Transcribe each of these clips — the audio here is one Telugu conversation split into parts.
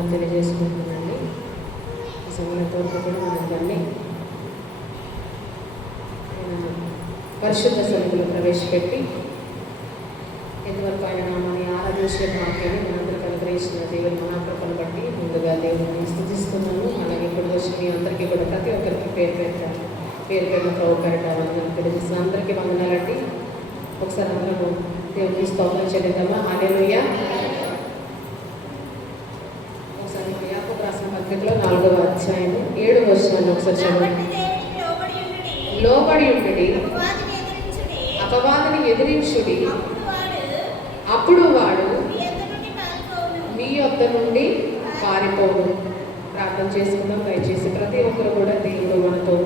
వందనాలు తెలియజేసుకుంటున్నానండి. ఈ సమయంతో కూడా మనందరినీ పరిశుద్ధ సన్నిధిలో ప్రవేశపెట్టి ఎంతవరకు ఆయన నామాన్ని ఆరాధించే భాగ్యాన్ని మనందరికీ అనుగ్రహించిన దేవుని మహాకృపను బట్టి ముందుగా దేవుని స్తుతిస్తున్నాను. అలాగే ఇప్పుడు వచ్చి మీ అందరికీ కూడా ప్రతి ఒక్కరికి పేరు పేరున ప్రభు పేరిట వందనాలు తెలియజేసిన అందరికీ వందనాలండి. ఒకసారి అందరూ దేవునికి స్తోత్రం చెల్లిద్దామా? హల్లెలూయా. ఒకసారి యాకోబు రాసిన పత్రికలో 4వ అధ్యాయం 7వ వచనాన్ని ఒకసారి చదవండి. లోబడి ఉండుడి, అపవాదిని ఎదిరించుడి, అప్పుడు వాడు మీ యొద్ద నుండి పారిపోవు. ప్రార్థన చేసుకుందాం. దయచేసి ప్రతి ఒక్కరు కూడా దేవుడు మనతో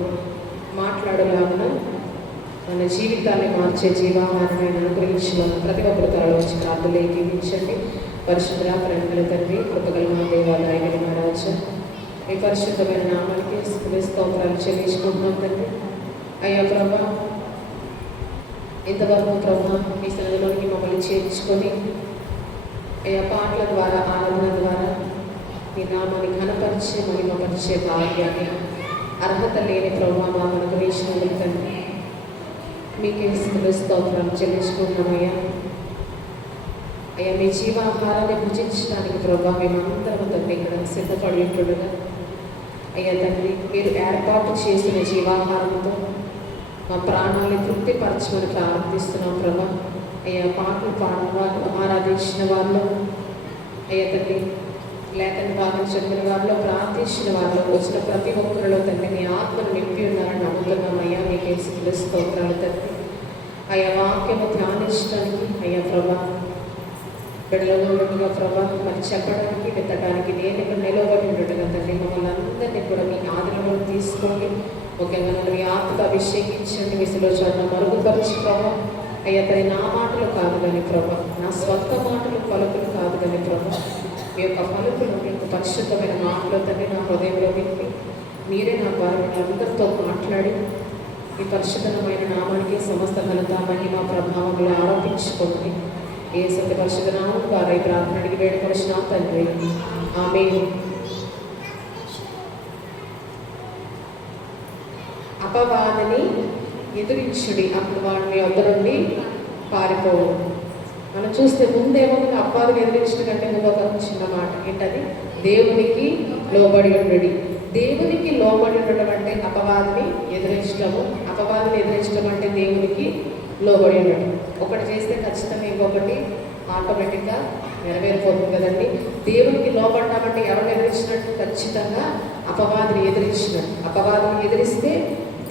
మాట్లాడలాగున మన జీవితాన్ని మార్చే జీవాహారాన్ని అనుగ్రహించిన ప్రతి ఒక్కరు త్వరలో వచ్చి ప్రార్థనలు ఏకీవించండి. పరిశుద్ధ ప్రేమల తండ్రి, కృపగల మా దేవాలయ మహారాజు, మీ పరిశుద్ధమైన నామానికి స్తోత్రాలు చెల్లించుకుంటున్నాం తండ్రి. అయ్యా ప్రభా, ఇంతవరకు ప్రభా మీ సన్నిధిలోనికి మమ్మల్ని చేర్చుకొని అయ్యా పాటల ద్వారా ఆరాధన ద్వారా మీ నామాన్ని ఘనపరిచే మహిమపరిచే భాగ్యాన్ని అర్హత లేని ప్రభా మనకు వేసినందుకు తండ్రి మీకే స్తోత్రాలు చెల్లించుకుంటున్నామయ్యా. అయ్యా మీ జీవాహారాన్ని భుజించడానికి ప్రభా మేమందరం తండ్రి ఇక్కడ సిద్ధపడి ఉంటుండగా అయ్యా తండ్రి మీరు ఏర్పాటు చేసిన జీవాహారంతో మా ప్రాణాన్ని తృప్తిపరచమని ప్రార్థిస్తున్నాం ప్రభా. అయ్యా పాటలు పాడిన వాళ్ళు, ఆరాధించిన వాళ్ళు, అయ్యా తండ్రి లేఖన భాగం చెప్పిన వారిలో, ప్రార్థించిన వారిలో వచ్చిన ప్రతి ఒక్కరిలో తండ్రి మీ ఆత్మను నింపి ఉన్నారని నమ్ముతున్నాం అయ్యా. మీకు స్తోత్రాలు తండ్రి. అయ్యా వాక్యము ధ్యానించడానికి అయ్యా ప్రభా బిడ్డలుగా ప్రభా మరి చెప్పడానికి వెతడానికి నేను ఇక్కడ నిలబడి ఉండటం తండ్రి మమ్మల్ని అందరినీ కూడా మీ ఆదరణలో తీసుకోండి. ముఖ్యంగా నన్ను మీ ఆత్మతో అభిషేకించండి. విసులో చోట మరుగుపరిచి ప్రభా అయ్యా తన నా మాటలు కాదు కానీ ప్రభా, నా స్వంత మాటలు పలుకులు కాదు కానీ ప్రభా మీ యొక్క పలుకులు మీ యొక్క పరిశుద్ధమైన మాటలు తండ్రి నా హృదయంలో విప్పి మీరే నా ద్వారా అందరితో మాట్లాడి మీ పరిశుద్ధమైన నామానికి సమస్త ఘనత మహిమ ప్రభావములు ఆరోపించుకోండి. ఏ సత్య పరిశుద్ధ నామం ద్వారా ఈ ప్రార్థన అడిగి వేడుకొనిచిన తండ్రి, ఆమేన్. అపవాదిని ఎదురించుడి, అప్పుడు వాడు మీ వద్ద నుండి పారిపోవు. మనం చూస్తే ముందేమో అపవాదిని ఎదిరించడం కంటే ముందు ఒక చిన్న మాట ఏంటది? దేవునికి లోబడి ఉండడి. దేవునికి లోబడి ఉండడం అంటే అపవాదిని ఎదిరించడము, అపవాదిని ఎదిరించడం అంటే దేవునికి లోబడి ఉండడం. ఒకటి చేస్తే ఖచ్చితంగా ఇంకొకటి ఆటోమేటిక్గా నెరవేరిపోతుంది కదండి. దేవునికి లోబడ్డామంటే ఎవరిని ఎదిరించినట్టు? ఖచ్చితంగా అపవాదిని ఎదిరించినట్టు. అపవాదిని ఎదిరిస్తే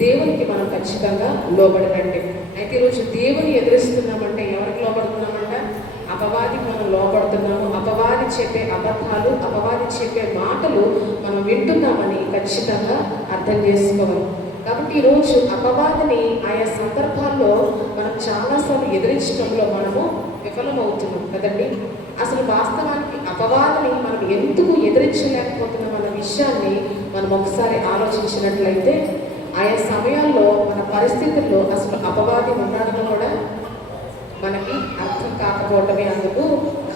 దేవునికి మనం ఖచ్చితంగా లోబడినట్టే. అయితే ఈరోజు దేవుని ఎదిరిస్తున్నామంటే ఎవరికి లోబడుతున్నామంట? అపవాదికి మనం లోపడుతున్నాము. అపవాది చెప్పే అబద్ధాలు, అపవాది చెప్పే మాటలు మనం వింటున్నామని ఖచ్చితంగా అర్థం చేసుకోవాలి. కాబట్టి ఈరోజు అపవాదిని ఆయా సందర్భాల్లో మనం చాలాసార్లు ఎదిరించడంలో మనము విఫలమవుతున్నాం కదండి. అసలు వాస్తవానికి అపవాదిని మనం ఎందుకు ఎదిరించలేకపోతున్నాం అన్న విషయాన్ని మనం ఒకసారి ఆలోచించినట్లయితే ఆయా సమయాల్లో మన పరిస్థితుల్లో అసలు అపవాది ఉన్నాడని కూడా మనకి అర్థం కాకపోవటమే అందుకు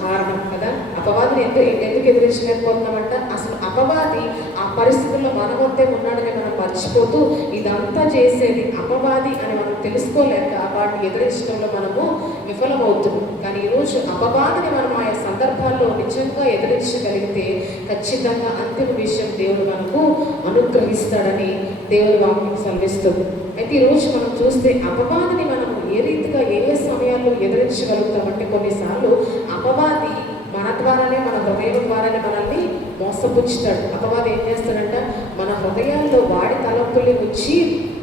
కారణం కదా. అపవాదిని ఎందుకు ఎదిరించలేకపోతున్నామంట? అసలు అపవాది ఆ పరిస్థితుల్లో మన వద్దే ఉన్నాడని మనం మర్చిపోతూ ఇదంతా చేసేది అపవాది అని మనం తెలుసుకోలేక వాటిని ఎదిరించడంలో మనము విఫలమవుతున్నాం. కానీ ఈరోజు అపవాదిని మనం ఆయా సందర్భాల్లో నిజంగా ఎదిరించగలిగితే ఖచ్చితంగా అంతిమ విషయం దేవుడు మనకు అనుగ్రహిస్తాడని దేవుని వాక్యం సెలవిస్తుంది. అయితే ఈరోజు మనం చూస్తే అపవాదిని మనం ఏ రీతిగా ఏ సమయాల్లో ఎదిరించగలుగుతామంటే కొన్నిసార్లు అపవాది మన ద్వారానే, మన హృదయం ద్వారానే మనల్ని మోసపుచ్చుతాడు. అపవాది ఏం చేస్తాడంట? మన హృదయాల్లో వాడి తలంపుల్ని వచ్చి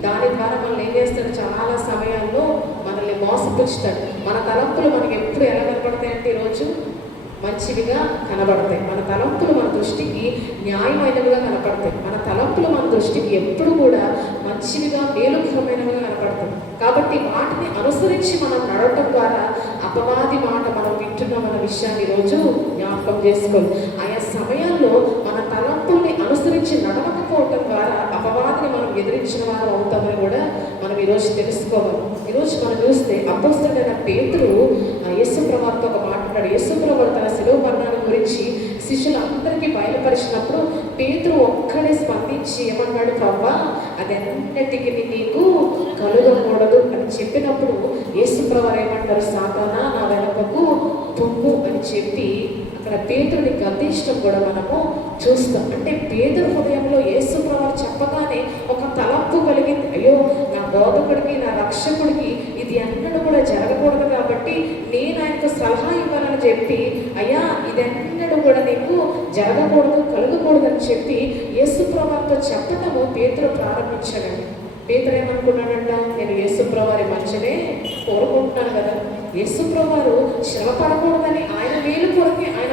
దాని ద్వారా మనల్ని ఏం చేస్తాడు? చాలా సమయాల్లో మనల్ని మోసపుచ్చుతాడు. మన తలంపులు మనకి ఎప్పుడు ఎలా కనపడతాయంటే ఈరోజు మంచివిగా కనబడతాయి. మన తలంపులు మన దృష్టికి న్యాయమైనవిగా కనపడతాయి. మన తలంపులు మన దృష్టికి ఎప్పుడు కూడా మంచివిగా మేలుకరమైనవిగా కనపడతాయి. కాబట్టి వాటిని అనుసరించి మనం నడవటం ద్వారా అపవాది మాట మనం వింటున్నామన్న విషయాన్ని ఈరోజు జ్ఞాపకం చేసుకోవాలి. ఆయా సమయాల్లో మన తలంపుల్ని అనుసరించి నడవకపోవటం ద్వారా అపవాదిని మనం ఎదిరించిన వారు అవుతామని కూడా మనం ఈరోజు తెలుసుకోవాలి. ఈరోజు మనం చూస్తే అపోస్తలుడైన పేతురు యేసు ప్రభువుతో ఒక మాట అన్నాడు. యేసు ప్రభువు తన శిలువ మరణాన్ని గురించి శిష్యులందరికీ బయలుపరిచినప్పుడు పేతురు ఒక్కడే స్పందించి ఏమన్నాడు, ప్రభువా అదన్నిటికీ నీకు కలుగకూడదు అని చెప్పినప్పుడు యేసుప్రభువారు ఏమంటారు, సాతానా నా వెనుకకు పొమ్ము అని చెప్పి అక్కడ పేతురుని గద్దించడం కూడా మనము చూస్తాం. అంటే పేతురు హృదయంలో యేసుప్రభువారు చెప్పగానే ఒక తలంపు కలిగింది, అయ్యో నా బోధకుడికి నా రక్షకుడికి ఇది ఎన్నడూ కూడా జరగకూడదు కాబట్టి నేను ఆయనకు సలహా ఇవ్వాలని చెప్పి, అయ్యా ఇదెన్నడూ కూడా నీకు జరగకూడదు కలగకూడదు అని చెప్పి యేసుప్రభువారితో చెప్పటము పేతురు ప్రారంభించాడండి. పేతురు ఏమనుకున్నాడంట, నేను యేసుప్రభువారి మంచినే కోరుకుంటున్నాను కదా, యేసుప్రభువారు శ్రమ పడకూడదని ఆయన మేలు కొరకే ఆయన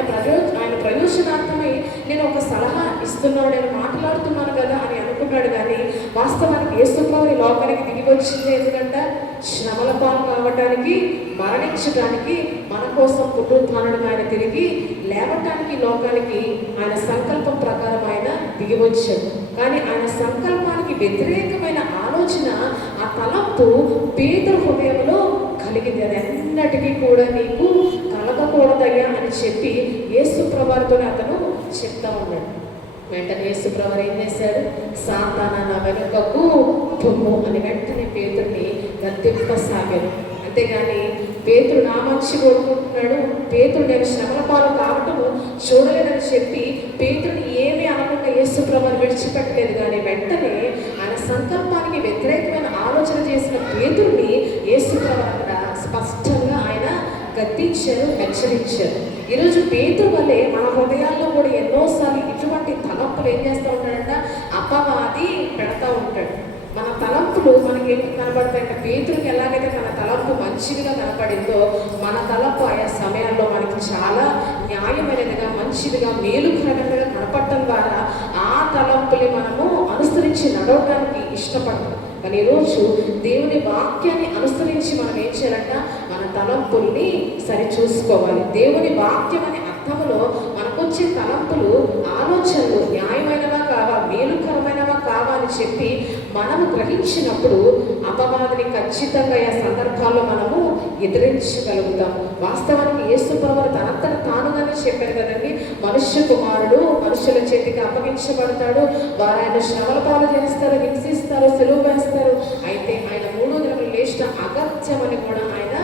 ప్రయోజనార్థమై నేను ఒక సలహా ఇస్తున్నాడు, నేను మాట్లాడుతున్నాను కదా అని అనుకున్నాడు. కానీ వాస్తవానికి యేసుప్రభువారు లోకానికి దిగి వచ్చింది ఎందుకంటే శ్రమల పాలు కావటానికి, మరణించడానికి, మన కోసం పునరుత్థానుడిగా ఆయన తిరిగి లేవటానికి లోకానికి ఆయన సంకల్పం ప్రకారం ఆయన దిగి వచ్చాడు. కానీ ఆయన సంకల్పానికి వ్యతిరేకమైన ఆలోచన, ఆ తలంపు పేతురు హృదయంలో కలిగింది. అది అన్నిటికీ కూడా నీకు కలగకూడదయ్యా అని చెప్పి యేసుప్రభువారితో అతను చెప్తా ఉన్నాడు. వెంటనే యేసుప్రభువారు ఏం చేశాడు, సాతానా నా వెనుకకు పొమ్ము అని వెంటనే పేతురుని గద్దింపసాగాడు. అంతేగాని పేతురు నా మంచి కోరుకుంటున్నాడు, పేతురు నేను శ్రమల పాలు కావటము చూడలేదని చెప్పి పేతురుని ఏమీ అనకుండా యేసుప్రభువారు విడిచిపెట్టలేదు. కానీ వెంటనే ఆయన సంకల్పానికి వ్యతిరేకమైన ఆలోచన చేసిన పేతురుని యేసుప్రభువారు అక్కడ స్పష్టంగా ఆయన గద్దించారు, హెచ్చరించారు. ఈరోజు పేతురు వల్లే మన హృదయాల్లో కూడా ఎన్నోసార్లు ఇటువంటి తలంపులు ఏం చేస్తూ ఉంటాడంట, అపవాది పెడతా ఉంటాడు. మన తలంపులు మనకి ఏం కనబడతాయంటే, పేతురుకి ఎలాగైతే తన తలంపు మంచిదిగా కనపడిందో మన తలంపు ఆయా సమయాల్లో మనకి చాలా న్యాయమైనదిగా, మంచిదిగా, మేలుకరమైనదిగా కనపడటం ద్వారా ఆ తలంపుని మనము అనుసరించి నడవడానికి ఇష్టపడతాం. కానీ ఈరోజు దేవుని వాక్యాన్ని అనుసరించి మనం ఏం చేయాలంట, మన తలంపుల్ని సరి చూసుకోవాలి. దేవుని వాక్యం అనే అర్థంలో మనకొచ్చే తలంపులు, ఆలోచనలు న్యాయమైనవా కావా, మేలుకరమైనవా కావా అని చెప్పి మనము గ్రహించినప్పుడు అపవాదిని ఖచ్చితంగా ఆ సందర్భాల్లో మనము ఎదిరించగలుగుతాం. వాస్తవానికి యేసుప్రభువారు తనంతట తానుగానే చెప్పారు కదండి, మనుష్య కుమారుడు మనుషుల చేతికి అప్పగించబడతాడు, వారు ఆయన శ్రమల పాలు చేస్తారు, హింసిస్తారు, సిలువ వేస్తారు, అయితే ఆయన 3 దినములు లేచిన అగత్యమని కూడా ఆయన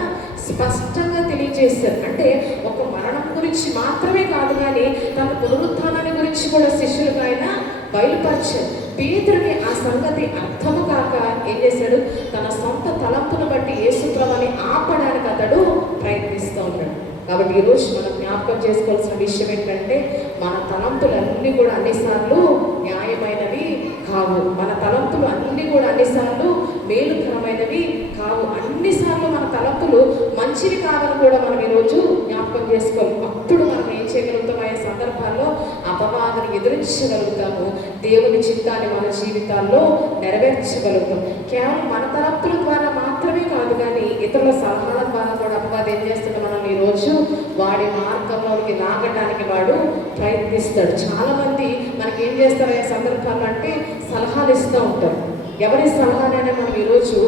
స్పష్టంగా తెలియజేశారు. అంటే ఒక మరణం గురించి మాత్రమే కాదు, కానీ తన పునరుత్థానాన్ని గురించి కూడా శిష్యులకు ఆయన బయలుపరిచారు. పేతురుకి ఆ సంగతి అర్థము కాక ఏం చేశాడు, తన సొంత తలంపును బట్టి యేసుప్రభుని ఆపడానికి అతడు ప్రయత్నిస్తూ ఉన్నాడు. కాబట్టి ఈరోజు మనం జ్ఞాపకం చేసుకోవాల్సిన విషయం ఏంటంటే, మన తలంపులన్నీ కూడా అన్నిసార్లు న్యాయమైనవి కావు, మన తలంపులు అన్నీ కూడా అన్నిసార్లు మేలుకరమైనవి కావు, అన్నిసార్లు మన తలంపులు మంచివి కాదని కూడా మనం ఈరోజు జ్ఞాపకం చేసుకోవాలి. అప్పుడు మనం ఏం చేయగలుగుతాం, ఆయా సందర్భాల్లో అపవాదిని ఎదురించగలుగుతాము, దేవుని చిత్తాన్ని మన జీవితాల్లో నెరవేర్చగలుగుతాం. కేవలం మన తలంపుల ద్వారా మాత్రమే కాదు, కానీ ఇతరుల సలహాల ద్వారా కూడా అపవాది ఏం చేస్తుంటే మనం ఈరోజు వాడి మార్గంలోకి లాగడానికి వాడు ప్రయత్నిస్తాడు. చాలామంది మనకి ఏం చేస్తారు ఆ సందర్భాల్లో అంటే సలహాలు ఇస్తూ ఉంటారు. ఎవరి సలహానైనా మనం ఈరోజు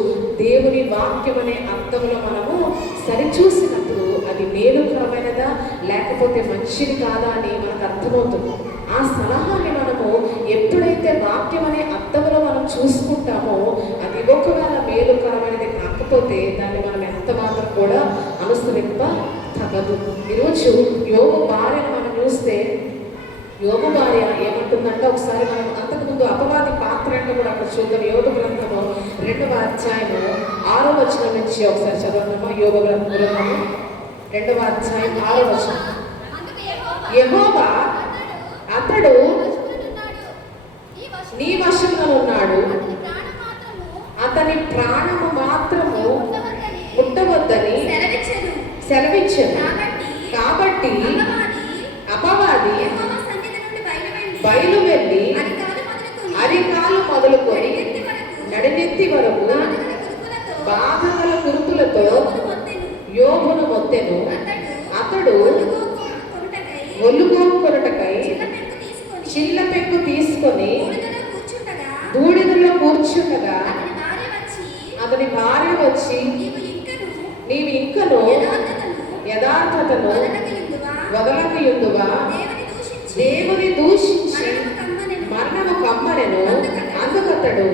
దేవుని వాక్యం అనే అర్థంలో మనము సరిచూసినప్పుడు అది మేలుకరమైనదా లేకపోతే మంచిది కాదా అని మనకు అర్థమవుతుంది. ఆ సలహాని మనము ఎప్పుడైతే వాక్యం అనే అర్థంలో మనం చూసుకుంటామో అది ఒకవేళ మేలుకరమైనది కాకపోతే దాన్ని మనం ఎంత మాత్రం కూడా అనుసరింప తగదు. ఈరోజు యోగు భార్యను మనం చూస్తే, యోగు భార్య ఏమంటుందంటే, ఒకసారి మనం అంతకుముందు అపవాది పాత్ర అంటే కూడా అక్కడ చూద్దాం. యోగ గ్రంథము 2వ అధ్యాయము 6వ వచనం నుంచి ఒకసారి చదువుతామా. యోగ గ్రంథము 2వ అధ్యాయం 6వ వచనం. యెహోవా అతడు నీ వశంలో ఉన్నాడు, అతని ప్రాణము మాత్రము ముట్టవద్దని సెలవిచ్చాను. కాబట్టి అపవాది బయలు వెళ్ళి అరికాలు మొదలుకొని నడినెత్తి వరకు బాధల కురుపులతో యోగును మొత్తెను. అతడు ఒలుగొనుటకై చిల్ల పెంకు తీసుకొని బూడిదలో కూర్చుండగా అతని భార్య వచ్చి, నీవు ఇంకను యథార్థతను వదలకయుందువా, దేవుని దూషించి మరణము కమ్మనెను. అందుకతడు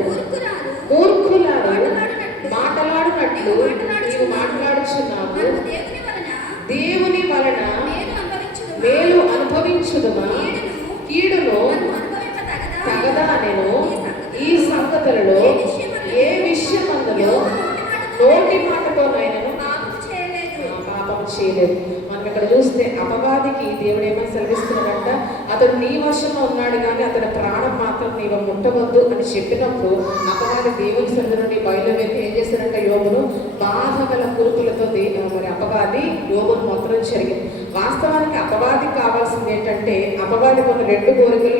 మూర్ఖులారు మాటలాడునట్లు నీవు మాట్లాడుచున్నావు. దేవుని వలన మేలు అనుభవించుదుమా, కీడును తగదా? నేను ఈ సంగతులలో ఏ విషయమందులో నోటి మాటతో నాయనను పాపం చేయలేదు. మనం ఇక్కడ చూస్తే అపవాదికి దేవుడు ఏమని సెలవిస్తున్నాడంట, అతడు నీ వశంలో ఉన్నాడు కానీ అతని ప్రాణం మాత్రం నీవు ముట్టవద్దు అని చెప్పినప్పుడు అపవాది దేవుని సందు నుండి బయలువెళ్ళి ఏం చేశాడంట, యోబును బాధగల కురుపులతో మరి అపవాది యోబును మొత్తం జరిగింది. వాస్తవానికి అపవాదికి కావాల్సింది ఏంటంటే, అపవాది కొన్ని రెండు కోరికలు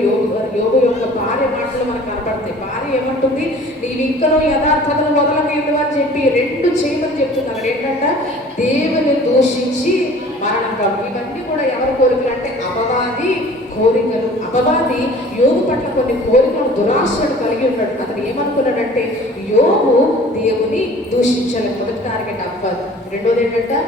యోబు యొక్క భార్య మాటలు మనకు కనపడతాయి. భార్య ఏమంటుంది, నీవు ఇంకనూ యథార్థతను వదలలేదు అని చెప్పి రెండు చేయమని చెప్తున్నారు. ఏంటంట, దేవుని దూషించి మరణం కాదు. ఇవన్నీ కూడా ఎవరి కోరికలు అంటే అపవాది కోరికలు. అపవాది యోబు పట్ల కొన్ని కోరికలు దురాశను కలిగి ఉన్నాడు. అతను ఏమనుకున్నాడంటే, యోబు దేవుని దూషించాలి. మొదటి టార్గెట్ అపవాది. రెండోది ఏంటంటే,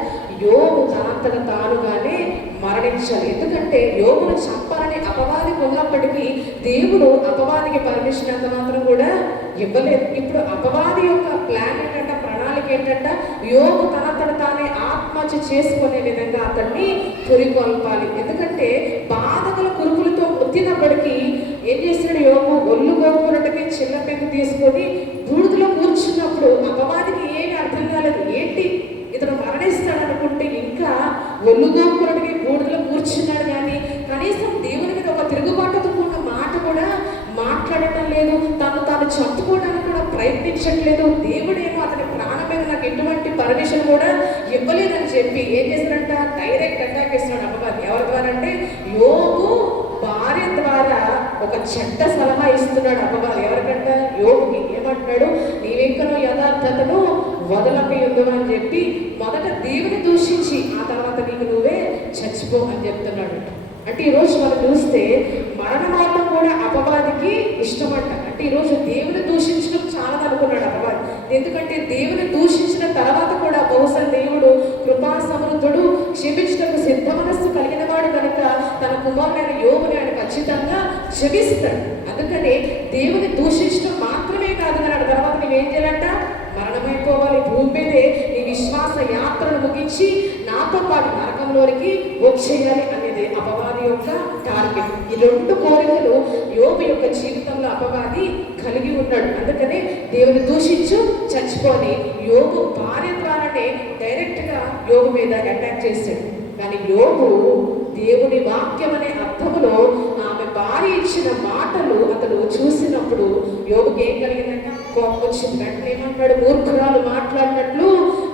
యోబు తనంతట తానుగానే మరణించాలి. ఎందుకంటే యోబును చంపాలని అపవాదికి ఉన్నప్పటికీ దేవుడు అపవాదికి పర్మిషన్ అంత మాత్రం కూడా ఇవ్వలేదు. ఇప్పుడు అపవాది యొక్క ప్లాన్ ఏంటంటే, ప్రణాళిక ఏంటంటే, యోబు తనంతట తానే ఆత్మహత్య చేసుకునే విధంగా అతన్ని పురికొల్పాలి. ఎందుకంటే బాధగల కురుపులతో ఒత్తినప్పటికీ ఏం చేశాడు యోబు, ఒళ్ళు గోపురటకి చిన్న పెంకు తీసుకొని బూడిదలో కూర్చున్నప్పుడు అపవాదికి ఏమీ అర్థం కాలేదు. ఏంటి ఇతను మరణిస్తాడు అనుకుంటే ఇంకా ఒళ్ళు గోపురటకి బూడిదలో కూర్చున్నాడు, కానీ కనీసం దేవుని మీద ఒక తిరుగుబాటుతో కూడిన మాట కూడా మాట్లాడటం లేదు. తాను చంపుకోవడానికి కూడా ప్రయత్నించట్లేదు. దేవుడేమో అతని ప్రాణం మీద నాకు ఎటువంటి పర్మిషన్ కూడా ఇవ్వలేదని చెప్పి ఏం చేశాడంట, డైరెక్ట్ అటాక్ చేస్తున్నాడు అపవాది. ఎవరి ద్వారా అంటే, యోబు భార్య ద్వారా ఒక చెడ్డ సలహా ఇస్తున్నాడు అపవాది. ఎవరికంట, యోబుకి. ఏమంటున్నాడు, నీవెంకనో యథార్థతను వదలకయుందు అని చెప్పి మొదట దేవుని దూషించి ఆ తర్వాత నీకు నువ్వే చచ్చిపో అని చెప్తున్నాడు. అంటే ఈరోజు మనం చూస్తే మరణమాటం కూడా అపవాదికి ఇష్టమంట. అంటే ఈరోజు దేవుని దూషించడం చాలా అనుకున్నాడు అపవాది. ఎందుకంటే దేవుని దూషించిన తర్వాత కూడా బహుశా దేవుడు కృపా సమృద్ధుడు, క్షమించటకు సిద్ధ మనస్సు కలిగిన వాడు కనుక తన కుమారుడైన యోబుని ఆయన ఖచ్చితంగా క్షమిస్తాడు. అందుకనే దేవుని దూషించడం మాత్రమే కాదు అన్నాడు. తర్వాత నువ్వేం చేయాలంట, మరణమైపోవాలి, భూమి మీదే నీ విశ్వాస యాత్రను ముగించి నాతో పాటు నరకంలోనికి వచ్చేయాలి అనేది అపవాది యొక్క టార్గెట్. ఈ రెండు కోరికలు యోబు యొక్క జీవితంలో అపవాది కలిగి ఉన్నాడు. అందుకనే దేవుని దూషించు చచ్చిపోని యోబు భార్య ద్వారానే డైరెక్ట్గా యోబు మీద అటాక్ చేశాడు. కానీ యోబు దేవుని వాక్యం అనే అర్థములో ఆమె భార్య ఇచ్చిన మాటలు అతడు చూసినప్పుడు యోబుకి ఏం కలిగిందంటే, కోపం వచ్చింది. వెంటనే ఏమంటాడు, మూర్ఖురాలు మాట్లాడినట్లు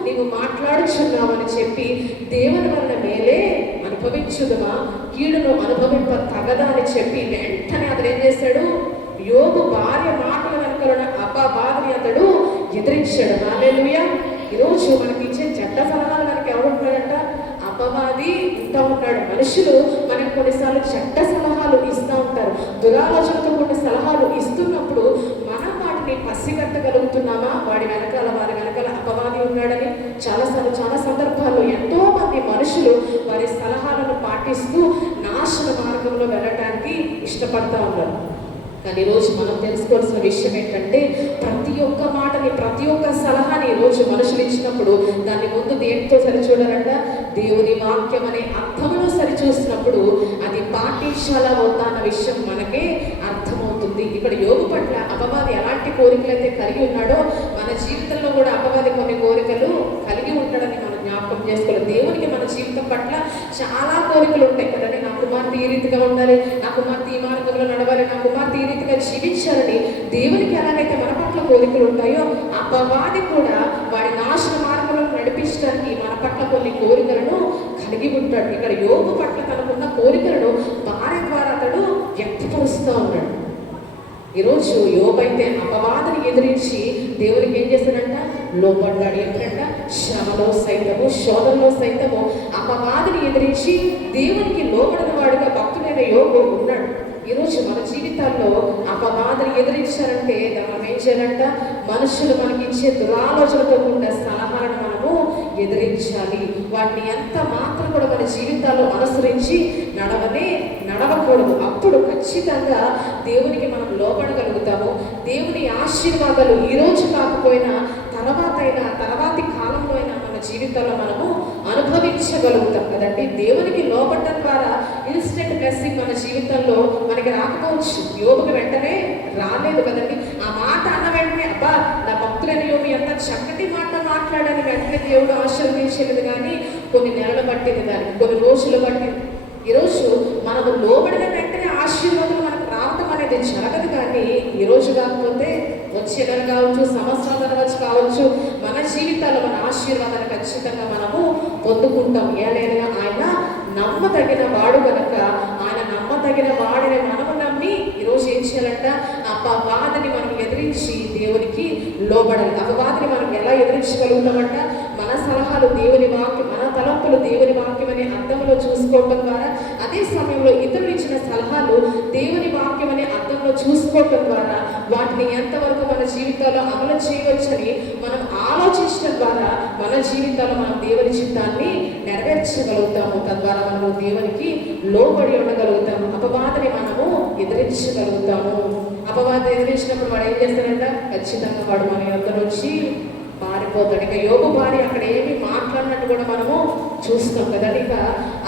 నీవు మాట్లాడుచున్నావని చెప్పి దేవుని వలన మేలే అనుభవించుదుమా, కీడును అనుభవింప తగదా అని చెప్పి వెంటనే అతడు ఏం చేశాడు, యోబు భార్య మాటల వెనుకలున్న అపవాదిని అతడు ఎదిరించాడు. హల్లెలూయా. ఈరోజు మనకి ఇచ్చే చెడ్డ సలహాలు మనకి ఎవరు ఉంటాడంట, అపవాది ఉంటా ఉంటాడు. మనుషులు మనకు కొన్నిసార్లు చెడ్డ సలహాలు ఇస్తూ ఉంటారు. దురాలోచనతో కొన్ని సలహాలు ఇస్తున్నప్పుడు మనం వాటిని పసిగట్టగలుగుతున్నామా, వారి వెనకాల అపవాది ఉన్నాడని. చాలా సందర్భాల్లో ఎంతో మంది మనుషులు వారి సలహాలను పాటిస్తూ నాశన మార్గంలో వెళ్ళటానికి ఇష్టపడతా ఉన్నారు. కానీ ఈరోజు మనం తెలుసుకోవాల్సిన విషయం ఏంటంటే, ప్రతి ఒక్క మాటని, ప్రతి ఒక్క సలహాని ఈరోజు మనుషులు ఇచ్చినప్పుడు దాన్ని ముందు దేనితో సరిచూడాలంట, దేవుని వాక్యం అనే అర్థమును సరిచూసినప్పుడు అది పాటించాలా వద్దా అన్న విషయం మనకే అర్థమవుతుంది. ఇక్కడ యోబు పట్ల అపవాది ఎలాంటి కోరికలు అయితే కలిగి ఉన్నాడో మన జీవితంలో కూడా అపవాది కొన్ని కోరికలు కలిగి ఉంటాడని మనం జ్ఞాపకం చేసుకోవాలి. దేవునికి మన జీవితం పట్ల చాలా కోరికలు ఉంటాయి కదండి. నా కుమార్తె ఈ రీతిగా ఉండాలి, నా కుమార్తె ఈ మార్గంలో నడవాలి, నా కుమార్తె ఈ రీతిగా జీవించాలని దేవునికి ఎలాగైతే మన పట్ల కోరికలు ఉంటాయో అపవాది కూడా వాడి నాశన మార్గంలో నడిపించడానికి మన పట్ల కొన్ని కోరికలను కలిగి ఉంటాడు. ఇక్కడ యోబు పట్ల తనకున్న కోరికలను భార్య ద్వారా అతడు వ్యక్తపరుస్తూ ఉన్నాడు. ఈరోజు యోబు అయితే అపవాదిని ఎదిరించి దేవునికి ఏం చేశాడంట, లోపడ్డాడు. ఎప్పుడంట, శ్రమలో సైతము, శోధనలో సైతము అపవాదిని ఎదిరించి దేవునికి లోపడిన వాడుగా భక్తుడైన యోబు ఉన్నాడు. ఈరోజు మన జీవితాల్లో అపవాదిని ఎదిరించారంటే మనం ఏం చేయాలంట, మనుషులు మనకి ఇచ్చే దురాలోచనతో కూడిన సలహాలను మనము ఎదిరించాలి. వాటిని ఎంత మాత్రం కూడా మన జీవితాల్లో అనుసరించి నడవకూడదు. అప్పుడు ఖచ్చితంగా దేవునికి మనం లోబడగలుగుతాము. దేవుని ఆశీర్వాదాలు ఈరోజు కాకపోయినా తర్వాతి కాలంలో అయినా మన జీవితంలో మనము అనుభవించగలుగుతాం కదండి. దేవునికి లోబడటం ద్వారా ఇన్స్టెంట్ బ్లెస్సింగ్ మన జీవితంలో మనకి రాకపోవచ్చు. యోబుకి వెంటనే రాలేదు కదండి. ఆ మాట అన్న వెంటనే అబ్బా నా భక్తులైన యోబు ఎంత చక్కటి మాట మాట్లాడని వెంటనే దేవుడు ఆశీర్వదించలేదు. కానీ కొన్ని నెలలు పట్టింది, దానికి కొన్ని రోజులు పట్టింది. ఈరోజు మనము లోబడిన వెంటనే ఆశీర్వాదం మనకు రావడం అనేది జరగదు. కానీ ఈరోజు కాకపోతే వచ్చే నెల కావచ్చు, సంవత్సరాల తర్వాత కావచ్చు, మన జీవితాల్లో మన ఆశీర్వాదాన్ని ఖచ్చితంగా మనము పొందుకుంటాం. ఏలైనా ఆయన నమ్మదగిన వాడు కనుక ఆయన నమ్మదగిన వాడిని మనము నమ్మి ఈరోజు ఏం చేయాలంట, అపవాదిని మనం ఎదిరించి దేవునికి లోబడాలి. అపవాదిని మనం ఎలా ఎదిరించగలుగుతామంట, మన సలహాలు దేవుని వాక్యం, మన తలంపులు దేవుని వాక్యం అనే అర్థంలో చూసుకోవటం ద్వారా, అదే సమయంలో ఇతరులు ఇచ్చిన సలహాలు దేవుని వాక్యం అనే అర్థంలో చూసుకోవటం ద్వారా వాటిని ఎంతవరకు మన జీవితాల్లో అమలు చేయవచ్చని మనం ఆలోచించడం ద్వారా మన జీవితాల్లో మనం దేవుని చిత్తాన్ని నెరవేర్చగలుగుతాము. తద్వారా మనము దేవునికి లోబడి ఉండగలుగుతాము. అపవాదిని మనము ఎదిరించగలుగుతాము. అపవాదిని ఎదిరించినప్పుడు వాడు ఏం చేస్తాడంట, ఖచ్చితంగా వాడు మన యొద్ద నుంచి పారిపోతాడు. ఇక యోబు భార్య అక్కడ ఏమి మాట్లాడినట్టు కూడా మనము చూస్తాం కదా. ఇక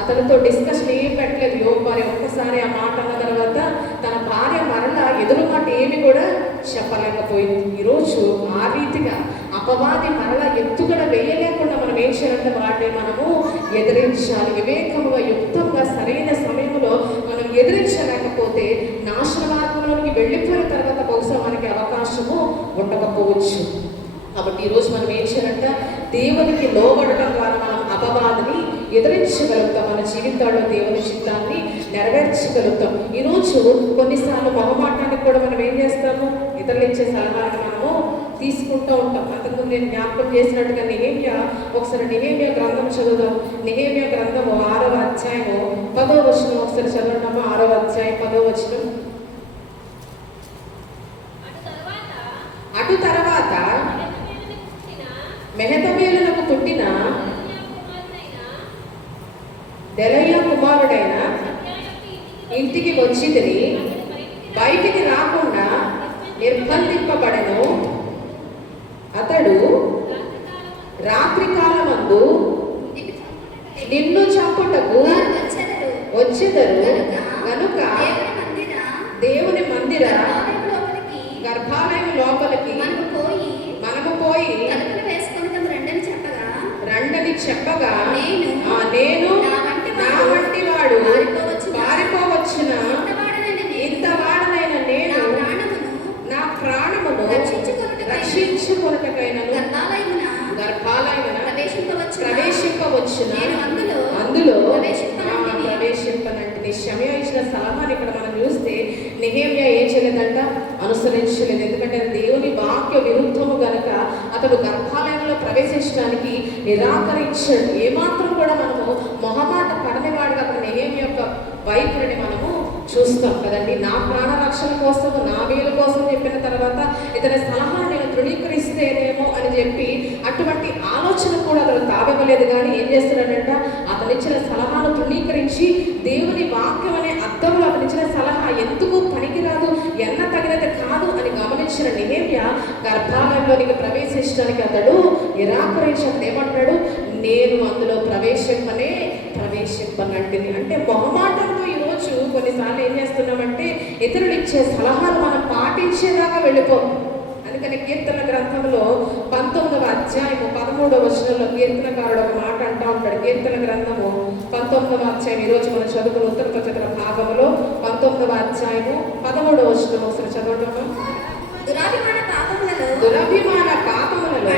అతనితో డిస్కషన్ ఏం పెట్టలేదు యోబు భార్య. ఒక్కసారి ఆ మాట అన్న తర్వాత తన భార్య మరలా ఎదురు మాట ఏమి కూడా చెప్పలేకపోయింది. ఈరోజు ఆ రీతిగా అపవాది మరలా ఎత్తుగడ వేయలేకుండా మనం ఏం చేయాలంటే వాటిని మనము ఎదిరించాలి. వివేకముగా, యుక్తంగా, సరైన సమయంలో మనం ఎదిరించలేకపోతే నాశన మార్గంలోనికి వెళ్ళిపోయిన తర్వాత బహుశా మనకి అవకాశము ఉండకపోవచ్చు. కాబట్టి ఈరోజు మనం ఏం చేయాలంట, దేవునికి లోబడటం ద్వారా మనం అపవాదిని ఎదిరించగలుగుతాం. మన జీవితాల్లో దేవుని చిత్తాన్ని నెరవేర్చగలుగుతాం. ఈరోజు కొన్నిసార్లు మొహమాటానికి కూడా మనం ఏం చేస్తాము, ఇతరులు ఇచ్చే సలహాలను మనము తీసుకుంటూ ఉంటాం. అంతకుముందు నేను జ్ఞాపకం చేసినట్టుగా ఒకసారి నెహెమ్యా గ్రంథం చదువుదాం. నెహెమ్యా గ్రంథము 6వ అధ్యాయము 10వ వచనం ఒకసారి చదవడము. 6వ అధ్యాయం 10వ వచనం. అటు తర్వాత మెహతబేలునకు పుట్టిన దెలయ్య కుమారుడైన ఇంటికి వచ్చితిని, బయటికి రాకుండా నిర్బంధింపబడెను. అతడు రాత్రికాలమందు నిన్ను చంపుటకు వచ్చెదరు గనుక దేవుని మందిర గర్భాలయం లోపలికి మనము పోయి రండని చెప్పగా నేను నా వంటి వాడు పారిపోవచ్చున ఇంత వాడనైన నేను నా ప్రాణమును రక్షించుకొనుటకైనను గర్భాలయమున ప్రవేశింపవచ్చున అందులో ప్రవేశింపనంటే సమయం ఇచ్చిన సలహాన్ని ఇక్కడ మనం చూస్తే నెహెమ్యా ఏం చేయలేదంట, అనుసరించలేదు. ఎందుకంటే దేవుని వాక్య విరుద్ధము గనక అతడు గర్భాలయంలో ప్రవేశించడానికి నిరాకరించాడు. ఏమాత్రం కూడా మనము మొహమాట పడనివాడుగా అక్కడ నెహెమ్యా యొక్క వైఖరిని మనము చూస్తాం కదండి. నా ప్రాణ రక్షణ కోసం, నా మేలు కోసం చెప్పిన తర్వాత ఇతని సలహా నేను తృణీకరిస్తేనేమో అని చెప్పి అటువంటి ఆలోచన కూడా అతను తావివ్వలేదు. కానీ ఏం చేస్తున్నాడంట, అతను ఇచ్చిన సలహాను తృణీకరించి దేవుని వాక్యం అనే అర్థంలో అతను ఇచ్చిన సలహా ఎందుకు పనికిరాదు, ఎన్న తగినది కాదు అని గమనించిన నెహెమ్యా గర్భాలయంలోనికి ప్రవేశించడానికి అతడు నిరాకరించాడు. ఏమంటాడు, నేను అందులో ప్రవేశింపనంటిది. అంటే మొహమాటంతో ఈరోజు కొన్నిసార్లు ఏం చేస్తున్నామంటే ఇతరులు ఇచ్చే సలహాలు మనం పాటించేదాకా వెళ్ళిపోతాం. అందుకని కీర్తన గ్రంథంలో 19వ అధ్యాయము 13వ వచనంలో కీర్తనకారుడు ఒక మాట అంటా ఉంటాడు. కీర్తన గ్రంథము 19వ అధ్యాయం ఈరోజు మనం చదువుకున్న ఉత్తర భాగంలో 19వ అధ్యాయము 13వ వచనం ఒకసారి చదవటము. దురభిమాన పాపములలో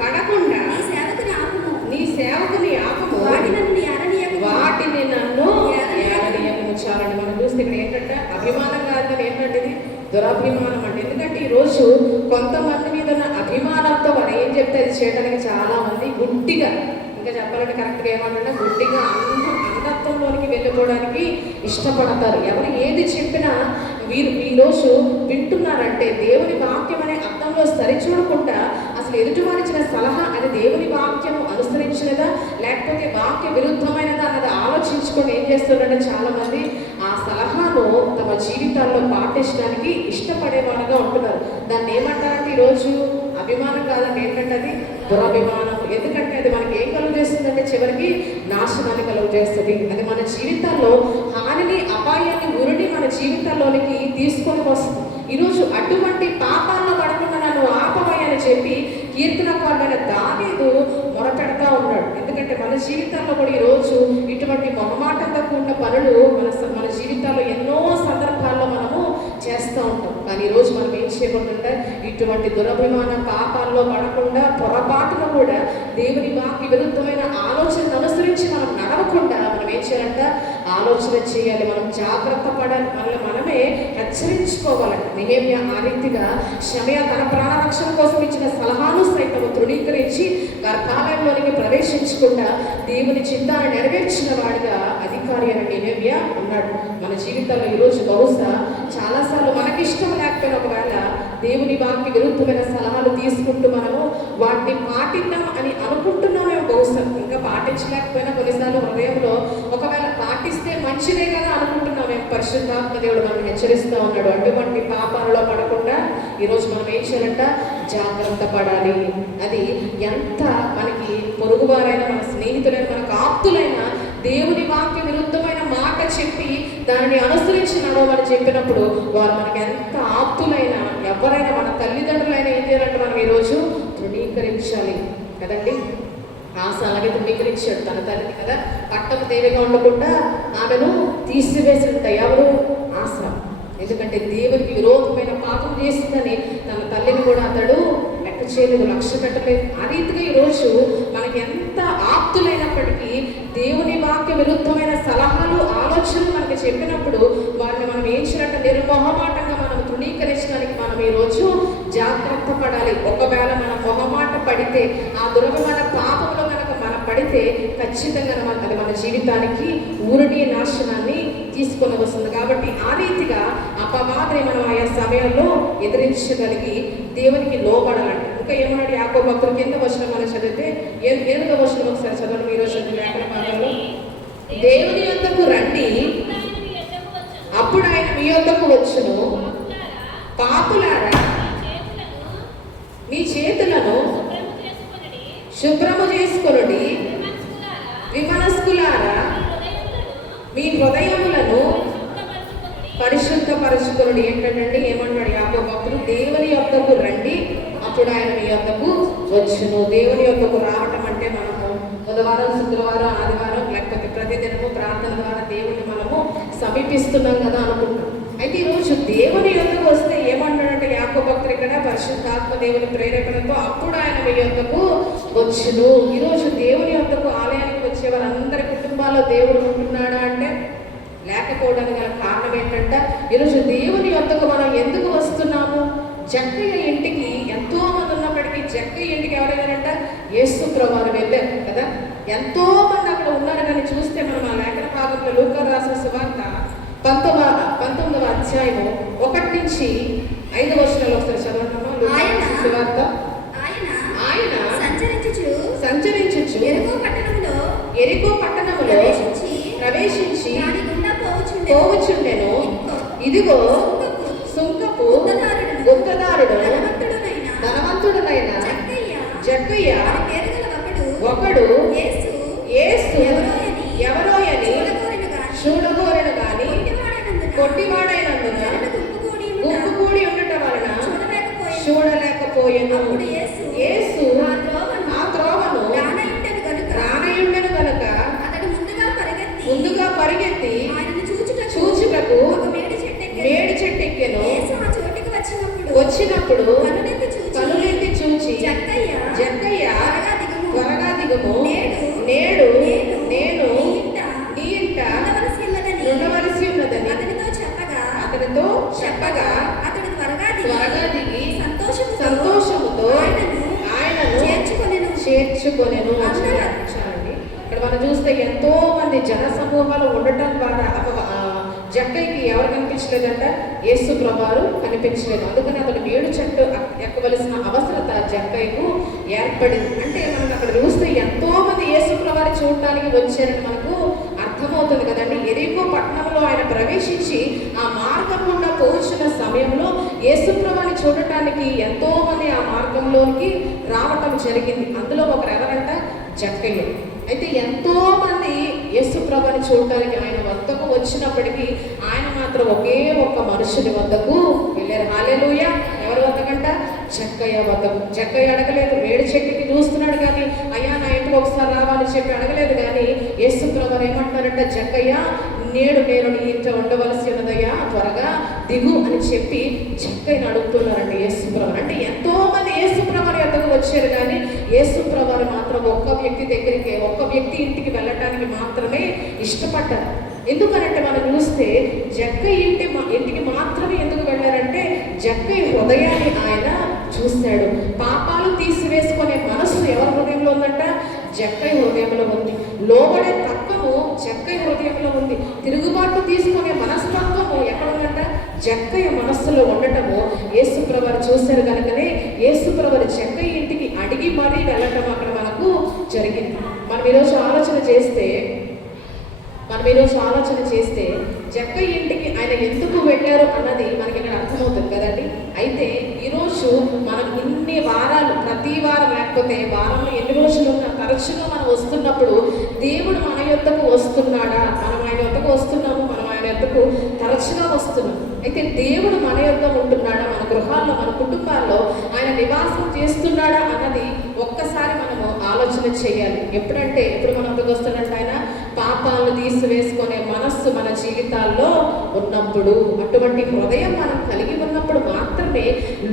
పడకుండా నీ సేవకుని ఆపము, వాటిని నన్ను ఏలనీయకుము. చాలండి. మనం చూస్తే ఇక్కడ ఏంటంటే అభిమానం కాదు కానీ ఏంటంటే ఇది దురభిమానం అంటే. ఎందుకంటే ఈరోజు కొంతమంది మీద ఉన్న అభిమానంతో వారు ఏం చెప్తే అది చేయడానికి చాలా మంది గుడ్డిగా, ఇంకా చెప్పాలంటే కరెక్ట్గా ఏమంటే గుడ్డిగా అంధత్వంలోనికి వెళ్ళిపోవడానికి ఇష్టపడతారు. ఎవరు ఏది చెప్పినా వీరు ఈరోజు వింటున్నారంటే దేవుని వాక్యం అనే అర్థంలో సరిచూడకుండా అసలు అసలు ఎదుటివారిచ్చిన సలహా అది దేవుని వాక్యం అనుసరించినదా లేకపోతే వాక్య విరుద్ధమైనదా అన్నది ఆలోచించుకొని ఏం చేస్తున్నారంటే చాలా మంది ఆ సలహాను తమ జీవితాల్లో పాటించడానికి ఇష్టపడేవారుగా ఉంటున్నారు. దాన్ని ఏమంటారంటే ఈరోజు అభిమానం కాదండి, ఏంటంటే అది దురభిమానం. ఎందుకంటే అది మనకి ఏం కలుగు చేస్తుందంటే చివరికి నాశనాన్ని కలుగు చేస్తుంది. అది మన జీవితాల్లో హానిని అపాయాన్ని ఉరిని మన జీవితాల్లోనికి తీసుకొని వస్తుంది. ఈరోజు అటువంటి పాపాల్లో పడకుండా నన్ను ఆపవయ్యని చెప్పి కీర్తనకారుడైన దావీదు మొరపెడతా ఉన్నాడు. ఎందుకంటే మన జీవితాల్లో కూడా ఈరోజు ఇటువంటి మొహమాటంగా కూడిన పనులు మన జీవితాల్లో ఎన్నో సందర్భాల్లో మనము చేస్తూ ఉంటాం. కానీ ఈరోజు మనం ఏం చేయకుండా ఇటువంటి దురభిమాన పాపాల్లో పడకుండా పొరపాటున కూడా దేవుని వాక్య విరుద్ధమైన ఆలోచనను అనుసరించి మనం నడవకుండా మనం ఏం చేయాలంట ఆలోచన చేయాలి. మనం జాగ్రత్త పడాలి, మనమే హెచ్చరించుకోవాలంట. నెహెమ్యా ఆ రీతిగా షమయ తన ప్రాణరక్షణ కోసం ఇచ్చిన సలహాను సైతం తృణీకరించి గర్భాలయంలోనికి ప్రవేశించకుండా దేవుని చిత్తాన్ని నెరవేర్చిన వాడిగా అధికారి అని నెహెమ్యా ఉన్నాడు. మన జీవితంలో ఈరోజు బహుశా చాలాసార్లు మనకిష్టం లేకపోయినా ఒకవేళ దేవుని వాక్య విరుద్ధమైన సలహాలు తీసుకుంటూ మనము వాటిని పాటిద్దాం అని అనుకుంటున్నామేమో, బహుశా ఇంకా పాటించలేకపోయినా కొన్నిసార్లు హృదయంలో ఒకవేళ పాటిస్తే మంచిదే కదా అనుకుంటున్నామేమో. పరిశుద్ధాత్మ దేవుడు మనం హెచ్చరిస్తూ ఉన్నాడు. అటువంటి పాపాలలో పడకుండా ఈరోజు మనం ఏం చేయాలంట జాగ్రత్త పడాలి. అది ఎంత మనకి పొరుగువారైనా మన స్నేహితులైన మనకు ఆప్తులైన దేవుని వాక్య విరుద్ధమైన మాట చెప్పి దానిని అనుసరించి నడవమని చెప్పినప్పుడు వారు మనకి ఎంత ఆప్తులైనా ఎవరైనా మన తల్లిదండ్రులైనా ఏం చేయాలంటే మనం ఈరోజు తృణీకరించాలి కదండి. ఆశ అలాగే తృణీకరించాడు తన తల్లిని కదా, పట్టపు దేవిగా ఉండకుండా ఆమెను తీసివేసినంత ఎవరు ఆశ. ఎందుకంటే దేవునికి విరోధమైన పాపం చేసిందని తన తల్లిని కూడా అతడు లెక్క చేయలేదు, లక్ష్య పెట్టలేదు. ఆ రీతిగా ఈరోజు మనకి ఎంత ఆప్తులైనప్పటికీ దేవుని వాక్య విరుద్ధమైన సలహాలు ఆలోచనలు మనకి చెప్పినప్పుడు వారిని మనం ఏం చేయాలంటే నిర్మోహమాటంగా మనం తృణీకరించడానికి మనం ఈరోజు జాగ్రత్త పడాలి. ఒకవేళ మన మొహమాట పడితే ఆ దురభిమాన పాపంలో కనుక మనం పడితే ఖచ్చితంగా అది మన జీవితానికి ఊరిని నాశనాన్ని తీసుకొని వస్తుంది. కాబట్టి ఆ రీతిగా అపవాదిని మనం ఆయా సమయంలో ఎదిరించగలిగి దేవునికి లోబడాలంట. ఇంకా ఏమన్నాడు యాకోబు భక్తులు కింద వచనం మనం చదివితే 8వ వచనం ఒకసారి చదవండి. ఈరోజు లేఖన భాగంలో దేవుని యొద్దకు రండి, అప్పుడు ఆయన మీ యొద్దకు వచ్చును. పాపులారా మీ చేతులను శుభ్రము చేసుకొనుడి, విమనస్కులారా మీ హృదయములను పరిశుద్ధపరచుకొనుడి. ఏంటంటే ఏమన్నాడు యాకోబు భక్తులు? దేవుని యొద్దకు రండి, అప్పుడు ఆయన మీ యొద్దకు వచ్చును. దేవుని యొద్దకు రావటం అంటే మనము బుధవారం, శుక్రవారం, ఆదివారం లేకపోతే ప్రతిదినము ప్రార్థన ద్వారా దేవుని మనము సమీపిస్తున్నాం కదా అనుకుంటాం. అయితే ఈరోజు దేవుని యొద్దకు వస్తే ఏమంటాడంటే యాకోబు భక్తులు ఇక్కడ పరిశుద్ధాత్మ దేవుని ప్రేరేపణతో అప్పుడు ఆయన మీ యొద్దకు వచ్చును. ఈరోజు దేవుని యొద్దకు ఆలయానికి వచ్చే వారందరి కుటుంబాల్లో దేవుడు ఉంటున్నాడా అంటే లేకపోవడానికి గల కారణం ఏంటంటే ఈరోజు దేవుని యొద్దకు మనం ఎందుకు వస్తున్నాము? జక్కయ్య ఇంటికి ఎంతో మంది ఉన్నప్పటికీ జక్కయ్య ఇంటికి ఎవరైనారంట యేసు ప్రభువు వెళ్ళారు కదా. ఎంతో మంది అక్కడ ఉన్నారు. కానీ చూస్తే మనం ఆ లేఖన భాగంలో లూకా రాసిన సువార్త 19వ అధ్యాయము 1 నుంచి 5 వచనాలు ఒకసారి చదవనమ్మా. లూకా సువార్త ఆయన సంచరించుచు ఎరికో పట్టణములో ప్రవేశించి పోవచ్చుండెను. ఇదిగో సుంకపు గుత్తదారుడు ధనవంతుడైన జక్కయ్య ఒకడు యేసు ఎవరోయని చూడగోరెను గాని కొట్టివాడైనందున గుంపు కూడి ఉండటం వలన చూడలేకపోయెను. యేసు ఆ త్రోవను రానయుండెను గనుక ముందుగా పరిగెత్తి చూచుటకు మేడి చెట్టెక్కెను. వచ్చినప్పుడు కనులెత్తి చూచి జక్కయ్య త్వరగా దిగుము, నేడు నేను నీ ఇంట ఉండవలసి ఉన్నదని అతనితో చెప్పగా అతడు త్వరగా దిగి సంతోషముతో ఆయనను చేర్చుకొనెను. చూడండి, ఇక్కడ మనం చూస్తే ఎంతో మంది జన సమూహాలు ఉండటం ద్వారా జక్కయ్యకి ఎవరు కనిపించలేదంట? యేసు ప్రభువారు కనిపించలేదు. అందుకని అతడు మేడు చెట్టు ఎక్కవలసిన అవసరత జక్కయ్యకు ఏర్పడింది. అంటే మనం అక్కడ చూస్తే ఎంతో మంది యేసు ప్రభువారిని చూడటానికి వచ్చారని మనకు అర్థమవుతుంది కదండి. ఎరికో పట్టణంలో ఆయన ప్రవేశించి ఆ మార్గం గుండా పోవచ్చిన సమయంలో యేసు ప్రభువారిని చూడటానికి ఎంతో మంది ఆ మార్గంలోనికి రావటం జరిగింది. అందులో ఒకరు ఎవరంట? జక్కయ్య. అయితే ఎంతో మంది యేసు ప్రభువుని చూడటానికి ఆయన వద్దకు వచ్చినప్పటికీ ఆయన మాత్రం ఒకే ఒక్క మనుషుని వద్దకు వెళ్ళారు. హల్లెలూయా! ఎవరి వద్దకంట? జక్కయ్య వద్దకు. జక్కయ్య అడగలేదు, వేడి చెట్టుకి చూస్తున్నాడు కానీ అయ్యా నా ఇంటికి ఒకసారి రావాలని చెప్పి అడగలేదు. కానీ యేసు ప్రభువు ఏమంటారంట? జక్కయ్య, నేడు నేను నీ ఇంట ఉండవలసి ఉన్నదయ్యా, త్వరగా దిగు అని చెప్పి జక్కయ్యని అడుగుతున్నారండి యేసు ప్రభువు. అంటే ఎంతో మంది యేసు ప్రభువు వద్దకు వచ్చారు కానీ యేసు ప్రభువు మాత్రం ఒక్క వ్యక్తి దగ్గరికి, ఒక్క వ్యక్తి ఇంటికి వెళ్ళటానికి మాత్రమే ఇష్టపడ్డారు. ఎందుకనంటే మనం చూస్తే జక్కయ్య ఇంటికి మాత్రమే ఎందుకు వెళ్ళారంటే జక్కయ్య హృదయాన్ని ఆయన చూశాడు. పాపాలు తీసివేసుకునే మనసు ఎవరి హృదయంలో ఉందంట? జక్కయ్య హృదయంలో ఉంది. లోబడే తత్వము జక్కయ్య హృదయంలో ఉంది. తిరుగుబాటు తీసుకునే మనస్తత్వము ఎక్కడ ఉందంట? జక్కయ్య మనస్సులో ఉండటము యేసు ప్రభువు చూశారు కనుకనే యేసు ప్రభువు జక్కయ్య ఇంటికి అడిగి మరీ వెళ్ళటం అక్కడ మనకు జరిగింది. మనం ఈరోజు ఆలోచన చేస్తే జక్కయ్య ఇంటికి ఆయన ఎందుకు వెళ్ళారు అన్నది మనకి ఇక్కడ అర్థమవుతుంది కదండి. అయితే ఈరోజు మనం ఇన్ని వారాలు, ప్రతి వారం లేకపోతే వారంలో ఎన్ని రోజులు తరచుగా మనం వస్తున్నప్పుడు దేవుడు మన యొద్దకు వస్తున్నాడా? మనం ఆయన యొద్దకు వస్తున్నాము, మనం ఆయన యొద్దకు తరచుగా వస్తున్నాం. అయితే దేవుడు మన యొద్ద ఉంటున్నాడా? మన గృహాల్లో, మన కుటుంబాల్లో ఆయన నివాసం చేస్తున్నాడా అన్నది ఒక్కసారి మనము ఆలోచన చేయాలి. ఎప్పుడు మన వద్దకు వస్తున్నట్టు? ఆయన పాపాలను తీసివేసుకునే మనస్సు మన జీవితాల్లో ఉన్నప్పుడు, అటువంటి హృదయం మనం కలిగి ఉన్నప్పుడు మాత్రమే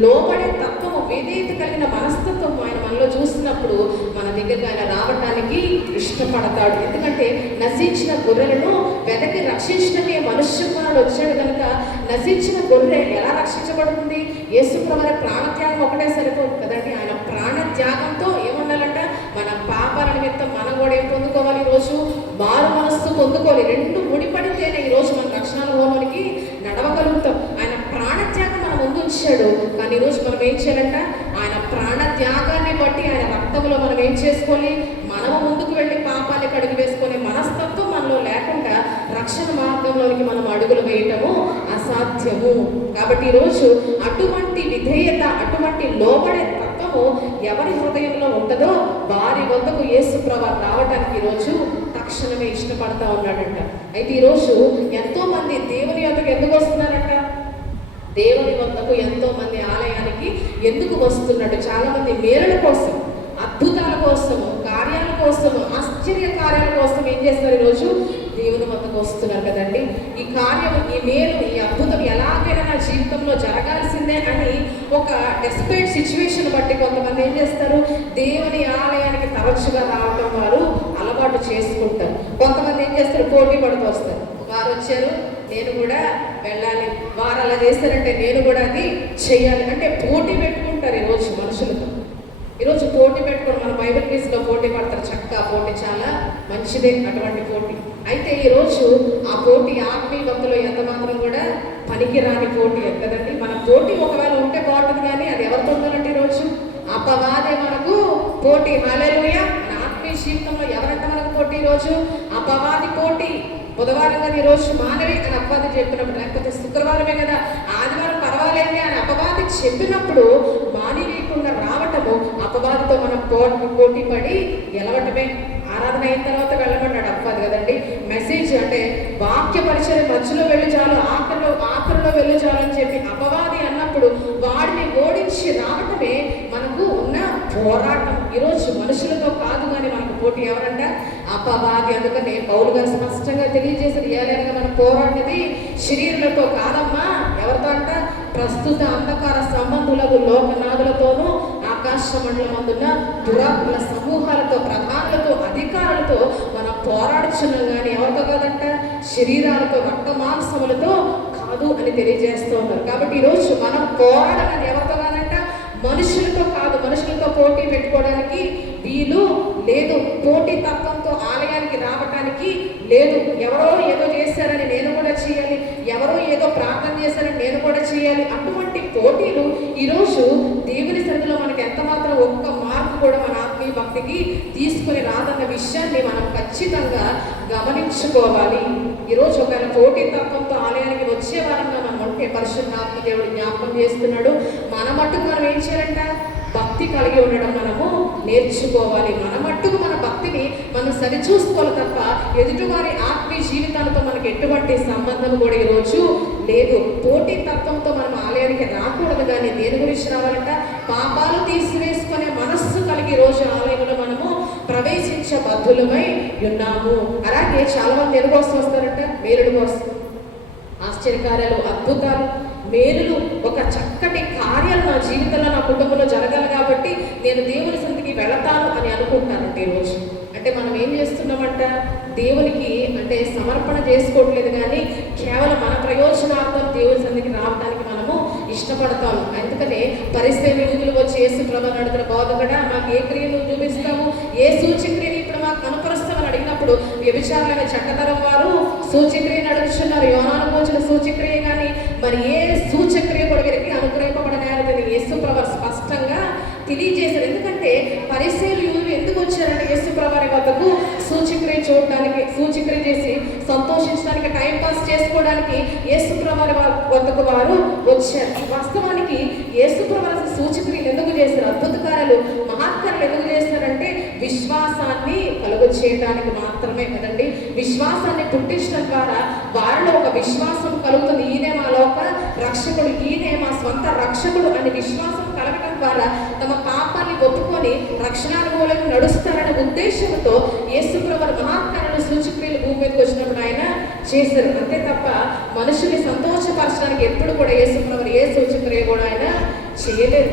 లోబడే తత్వము, విధేయత కలిగిన మనస్తత్వం ఆయన మనలో చూసినప్పుడు మన దగ్గరికి ఆయన రావటానికి ఇష్టపడతాడు. ఎందుకంటే నశించిన గొర్రెలను వెదకి రక్షించడమే మనుష్య కుమారుడు వచ్చాడు కనుక నశించిన గొర్రె ఎలా రక్షించబడుతుంది? యేసు ప్రభువు ప్రాణత్యాగం ఒకటే సరిపోదు కదండి. ఆయన ప్రాణత్యాగంతో ఏమన్నాలంట? మన పాపాల నిమిత్తం మనం కూడా ఏం పొందుకోవాలి? ఈరోజు మారు మనస్సు పొందుకోవాలి. రెండు ముడిపడితేనే ఈరోజు మన రక్షణ అనుభవంలోనికి నడవగలుగుతాం. ఆయన ప్రాణత్యాగం మన ముందు ఉంచాడు. కానీ ఈరోజు మనం ఏం చేయాలంట? ఆయన ప్రాణత్యాగాన్ని బట్టి ఆయన రక్తంలో మనం ఏం చేసుకోవాలి? మనము ముందుకు వెళ్ళి పాపాన్ని కడిగి వేసుకునే మనస్తత్వం మనలో లేకుండా రక్షణ మార్గంలోనికి మనం అడుగులు వేయటము అసాధ్యము. కాబట్టి ఈరోజు అటువంటి విధేయత, అటువంటి లోబడే తత్వము ఎవరి హృదయంలో ఉంటుందో వారి వద్దకు యేసు ప్రభువు రావడానికి ఈరోజు తక్షణమే ఇష్టపడతా ఉన్నాడంట. అయితే ఈరోజు ఎంతో మంది దేవుని వద్దకు ఎందుకు వస్తున్నారంట? దేవుని వద్దకు ఎంతో మంది ఆలయానికి ఎందుకు వస్తున్నాడు? చాలా మంది మేలుల కోసం, అద్భుతాల కోసము, కార్యాల కోసము, ఆశ్చర్య కార్యాల కోసం ఏం చేస్తారు? ఈరోజు దేవుని వద్దకు వస్తున్నారు కదండి. ఈ కార్యం, ఈ మేలు, ఈ అద్భుతం ఎలాగైనా నా జీవితంలో జరగాల్సిందే అని ఒక డెస్పరేట్ సిచ్యువేషన్ బట్టి కొంతమంది ఏం చేస్తారు? దేవుని ఆలయానికి తరచుగా రావటం వారు అలవాటు చేసుకుంటారు. కొంతమంది ఏం చేస్తారు? పోటీ పడుతూ వస్తారు. వారు వచ్చారు, నేను కూడా వెళ్ళాలి, వారు అలా చేస్తారంటే నేను కూడా అది చెయ్యాలి అంటే పోటీ పెట్టుకుంటారు ఈరోజు మనుషులతో. ఈరోజు పోటీ పెట్టుకుని మన బైబిల్ క్విజ్లో పోటీ పడతారు. చక్కగా పోటీ చాలా మంచిదే అటువంటి పోటీ. అయితే ఈరోజు ఆ పోటీ ఆత్మీయ భక్తులు ఎంత మాత్రం కూడా పనికిరాని పోటీ కదండి. మన పోటీ ఒకవేళ ఉంటే బాగుంటుంది కానీ అది ఎవరితో ఉండాలంటే ఈరోజు అపవాదే మనకు పోటీ. హల్లెలూయా! మన ఆత్మీయ జీవితంలో ఎవరంటే మనకు పోటీ? ఈరోజు అపవాది పోటీ. బుధవారం కదా ఈరోజు మానవి అని అపవాది చెప్పినప్పుడు, లేకపోతే శుక్రవారమే కదా, ఆదివారం పర్వాలేదే అని అపవాది చెప్పినప్పుడు మానివేయకుండా రావటము, అపవాదితో మనం పోటీ పడి గెలవటమే. ఆరాధన అయిన తర్వాత వెళ్ళమన్నాడు అపవాది కదండి. మెసేజ్ అంటే వాక్య పరిచయం మధ్యలో వెళ్ళి చాలు, ఆఖరిలో వెళ్ళి చాలు అని చెప్పి అపవాది అన్నప్పుడు వాడిని ఓడించి రావటమే మనకు ఉన్న పోరాటం. ఈరోజు మనుషులతో కాదు కానీ మనకు పోటీ ఎవరంట? అపవాది. అందుకనే పౌలు గారు స్పష్టంగా తెలియజేసి ఏలైనా మనం పోరాడినది శరీరులతో కాదమ్మా. ఎవరితో అంట? ప్రస్తుత అంధకార సంబంధులకు, లోకనాథులతోనూ ఆకాశ మండలం అందున్న దురాత్మల సమూహాలతో, ప్రధానులతో, అధికారులతో మనం పోరాడుచున్నాం కానీ ఎవరితో కాదంట? శరీరాలతో, రక్త మాంసములతో కాదు అని తెలియజేస్తూ ఉన్నారు. కాబట్టి ఈరోజు మనం పోరాడాలని ఎవరితో కాదంట? మనుషులతో కాదు. మనుషులతో పోటీ పెట్టుకోవడానికి వీలు లేదు. పోటీ తత్వంతో ఆలయానికి రావటానికి లేదు. ఎవరో ఏదో చేశారని నేను కూడా చేయాలి, ఎవరో ఏదో ప్రార్థన చేశారని నేను కూడా చేయాలి. అటువంటి పోటీలు ఈరోజు దేవుని సన్నిధిలో మనకి ఎంత మాత్రం ఒక్క మార్పు కూడా మన ఆత్మీయ భక్తికి తీసుకుని రాదన్న విషయాన్ని మనం ఖచ్చితంగా గమనించుకోవాలి. ఈరోజు ఒకవేళ పోటీ తత్వంతో ఆలయానికి వచ్చే వారంగా మనం ఉంటే పరిశుద్ధాత్మ దేవుడు జ్ఞాపకం చేస్తున్నాడు. మన మట్టుకు మనం ఏం చేయాలంట? భక్తి కలిగి ఉండడం మనము నేర్చుకోవాలి. మన మట్టుకు మన భక్తిని మనం సరిచూసుకోవాలి తప్ప ఎదుటివారి ఆత్మీయ జీవితాలతో మనకి ఎటువంటి సంబంధం కూడా ఈరోజు లేదు. పోటీ తత్వంతో మనం ఆలయానికి రాకూడదు. కానీ దేని గురించి రావాలంట? పాపాలు తీసివేసుకునే మనస్సు కలిగి ఈరోజు ఆలయంలో మనము ప్రవేశించబద్ధులమై ఉన్నాము. అలాగే చాలా మంది ఎందుకు వస్తారంట? మేలుడు కోసం, ఆశ్చర్యకార్యాలు, అద్భుతాలు, మేలులు, ఒక చక్కటి కార్యాలు నా జీవితంలో నా కుటుంబంలో జరగాలి కాబట్టి నేను దేవుని సన్నిధికి వెళతాను అని అనుకుంటున్నానంటే ఈరోజు. అంటే మనం ఏం చేస్తున్నామంట? దేవునికి అంటే సమర్పణ చేసుకోవట్లేదు, కానీ కేవలం మన ప్రయోజనార్థం దేవుని సన్నిధికి రావడానికి మనము ఇష్టపడతాము. అందుకనే పరిసయ్యులు వచ్చి యేసు ప్రభువుని అడుగుతున్న, బోధకుడా మాకు ఏ క్రియను చూపిస్తాము, ఏ సూచక్రియను ఇప్పుడు మాకు కనపరుస్తామని అడిగినప్పుడు వ్యభిచారులైన చక్కదరం వారు సూచక్రియను అడుగుతున్నారు. యోనాను పోచిన సూచక్రియ కానీ మరి ఏ సూచక్రియ కూడా వీరికి అనుగ్రహింపబడనేది యేసు ప్రభువు స్పష్టంగా తెలియజేశారు. ఎందుకంటే పరిసయ్యులు ఎందుకు వచ్చారంటే యేసు ప్రభువు వద్దకు సూచక్రియ చూడడానికి, సూచక్రియ చేసి సంతోషించడానికి, టైం పాస్ చేసుకోవడానికి యేసు ప్రభువు వద్దకు వారు వచ్చారు. వాస్తవానికి యేసు ప్రభువు సూచక్రియలు ఎందుకు చేశారు? అద్భుత కార్యాలు, మహత్కార్యాలు ఎందుకు చేస్తారంటే విశ్వాసాన్ని కలుగ చేయడానికి మాత్రమే కదండి. విశ్వాసాన్ని పుట్టించడం ద్వారా వారిలో ఒక విశ్వాసం కలుగుతుంది. ఈయనే మా లోక రక్షకుడు, ఈయనే మా స్వంత రక్షకుడు అని విశ్వాసం కలగడం ద్వారా తమ పాపాన్ని ఒప్పుకొని రక్షణానుభవంలో నడుస్తారనే ఉద్దేశంతో యేసు ప్రభువు మహత్కార్యాలు, సూచక్రియలు భూమి మీదకి వచ్చినప్పుడు ఆయన చేశారు. అంతే తప్ప మనుషుల్ని సంతోషపరచడానికి ఎప్పుడు కూడా యేసు ప్రభువు ఏ సూచక్రియ కూడా ఆయన చేయలేదు.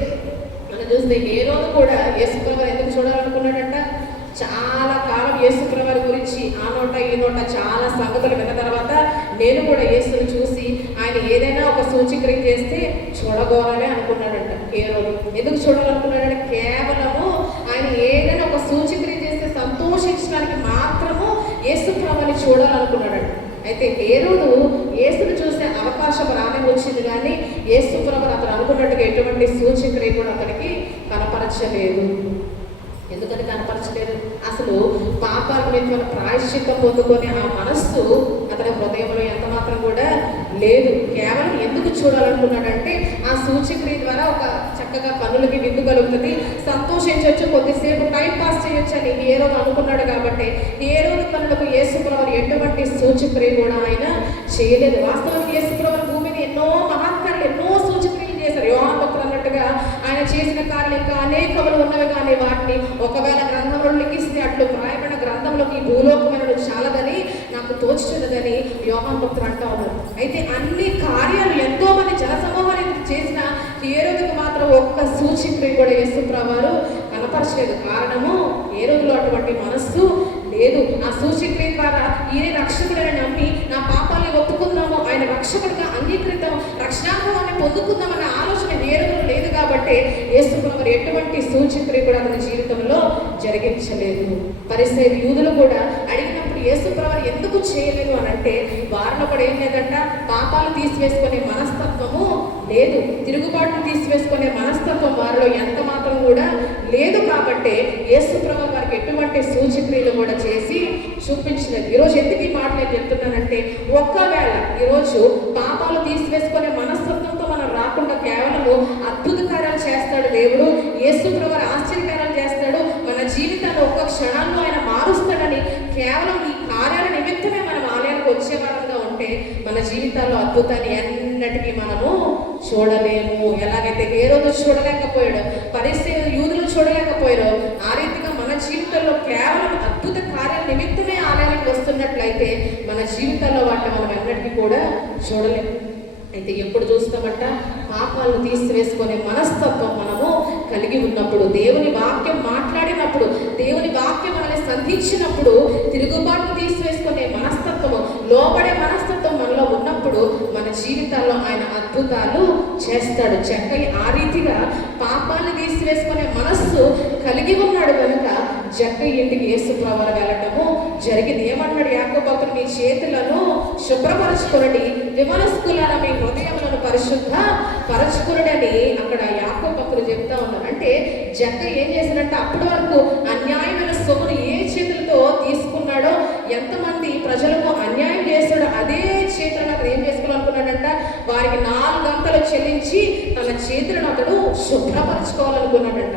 మనం చూస్తే ఏ రోజు కూడా యేసు ప్రభువు ఎందుకు చూడాలనుకున్నాడంట? చాలా కాలం యేసు ప్రభువు గురించి ఆ నోట ఈ నోట చాలా సంగతులు విన్న తర్వాత నేను కూడా యేసుని చూసి ఆయన ఏదైనా ఒక సూచక్రియ చేస్తే చూడగోరాలి అనుకున్నాడంట. ఏ రోజు ఎందుకు చూడాలనుకున్నాడంటే కేవలము ఆయన ఏదైనా ఒక సూచక్రియ చేస్తే సంతోషించడానికి మాత్రము యేసు ప్రభువుని చూడాలనుకున్నాడంట. అయితే హేరోదు యేసును చూసే అవకాశం రానే వచ్చింది, కానీ యేసు ప్రభువు అతను అనుకున్నట్టుగా ఎటువంటి సూచక్రియ కూడా అతనికి కనపరచలేదు. ఎందుకని కనపరచలేదు? అసలు పాపాల మీద ప్రాయశ్చిత్తం పొందుకొని ఆ మనస్సు అతని హృదయంలో ఎంత మాత్రం కూడా లేదు. కేవలం ఎందుకు చూడాలనుకున్నాడంటే ఆ సూచక్రియ ద్వారా ఒక చక్కగా కన్నులకి విందు కలుగుతుంది, సంతోషించవచ్చు, కొద్దిసేపు టైం పాస్ చేయొచ్చు అని ఏ రోజు అనుకున్నాడు. కాబట్టి ఏ రోజు కన్నులకు యేసు ప్రభువు ఎటువంటి సూచక్రియ కూడా ఆయన చేయలేదు. వాస్తవానికి యేసు ప్రభువు భూమి మీద ఎన్నో మహత్కార్యాలు, ఎన్నో సూచక్రియలు చేశారు. యోహాను భక్తుడు అన్నట్టుగా ఆయన చేసిన కార్యాలు ఇంకా అనేకములు ఉన్నవి, కానీ వాటిని ఒకవేళ గ్రంథంలో లిఖిస్తే అట్లు వ్రాయబడిన గ్రంథంలోకి భూలోకమైన చాలదని నాకు తోచుతున్నదని యోహాను భక్తుడు అంటా ఉన్నారు. అయితే అన్ని కార్యాలు ఎంతో మంది జనసమూహానికి చేసిన హేరోదుకు మాత్రం ఒక్క సూచక్రియ కూడా యేసు ప్రభువు కనపరచలేదు. కారణము హేరోదులో అటువంటి మనస్సు లేదు. ఆ సూచక్రియ ద్వారా ఈయన రక్షకుడని నమ్మి నా పాపాన్ని ఒప్పుకుందాము, ఆయన రక్షకుడిగా అంగీకరిద్దాం, రక్షణానుభవాన్ని పొందుకుందామన్న ఆలోచన హేరోదులో లేదు. కాబట్టి యేసు ప్రభువు ఎటువంటి సూచక్రియ కూడా అతని జీవితంలో జరిగించలేదు. పరిసయ్యులు యూదులు కూడా అడిగినప్పుడు యేసు ప్రభువు ఎందుకు చేయలేదు అని అంటే వారిలో కూడా ఏం లేదంట? పాపాలు తీసివేసుకునే మనస్తత్వము లేదు, తిరుగుబాటును తీసివేసుకునే మనస్తత్వం వారిలో ఎంత మాత్రం కూడా లేదు. కాబట్టి యేసు ప్రభువు వారికి ఎటువంటి సూచక్రియలు కూడా చేసి చూపించలేదు. ఈరోజు ఎందుకు ఈ మాట నేను చెప్తున్నానంటే, ఒకవేళ ఈరోజు పాపాలు తీసివేసుకునే మనస్తత్వంతో మనం రాకుండా కేవలము అద్భుత కార్యాలు చేస్తాడు దేవుడు, యేసు ప్రభువు ఆశ్చర్యకార్యాలు చేస్తాడు, మన జీవితాన్ని ఒక్క క్షణాల్లో ఆయన మారుస్తాడని కేవలం ఈ కార్యాల నిమిత్తమే మనం ఆలయానికి వచ్చేవారంగా ఉంటే మన జీవితాల్లో అద్భుతాన్ని ఎన్నటికీ మనము చూడలేము. ఎలాగైతే హేరోదు చూడలేకపోయాడు, పరిసయ్యులు యూదులు చూడలేకపోయారో ఆ రీతిగా మన జీవితంలో కేవలం అద్భుత కార్యాల నిమిత్తమే ఆలయానికి వస్తున్నట్లయితే మన జీవితాల్లో వాటిని మనం ఎన్నటికీ కూడా చూడలేము. అయితే ఎప్పుడు చూస్తామంట? పాపాలను తీసివేసుకునే మనస్తత్వం మనము కలిగి ఉన్నప్పుడు, దేవుని వాక్యం మాట్లాడినప్పుడు, దేవుని వాక్యం మనల్ని సంధించినప్పుడు, తిరుగుబాటు తీసివేసుకునే మనస్తత్వము, లోబడే మనస్తత్వం మనలో ఉన్నప్పుడు మన జీవితాల్లో ఆయన అద్భుతాలు చేస్తాడు. జక్కయ్య ఆ రీతిగా పాపాన్ని తీసివేసుకునే మనస్సు కలిగి ఉన్నాడు కనుక జక్కయ్య ఇంటికి యేసు ప్రభువు వెళ్ళటము జరిగింది. ఏమన్నాడు యాకోబు భక్తుడు, మీ చేతులను శుభ్రపరచుకొనడి, విమనస్కులారా మీ హృదయములను పరిశుద్ధ పరచుకొనడని అక్కడ యాకోబు భక్తుడు చెప్తా ఉన్నారు. అంటే జక్కయ్య ఏం చేశాడంటే అప్పటి వరకు అన్యాయమైన సొమ్మును ఏ చేతులతో తీసుకున్నాడో, ఎంతమంది ప్రజలకు అన్యాయం చేస్తాడో అదే చేతులను అతను ఏం చేసుకోవాలనుకున్నాడంట, వారికి 4 గంటలు చెల్లించి తన చేతులను అతడు శుభ్రపరచుకోవాలనుకున్నాడంట.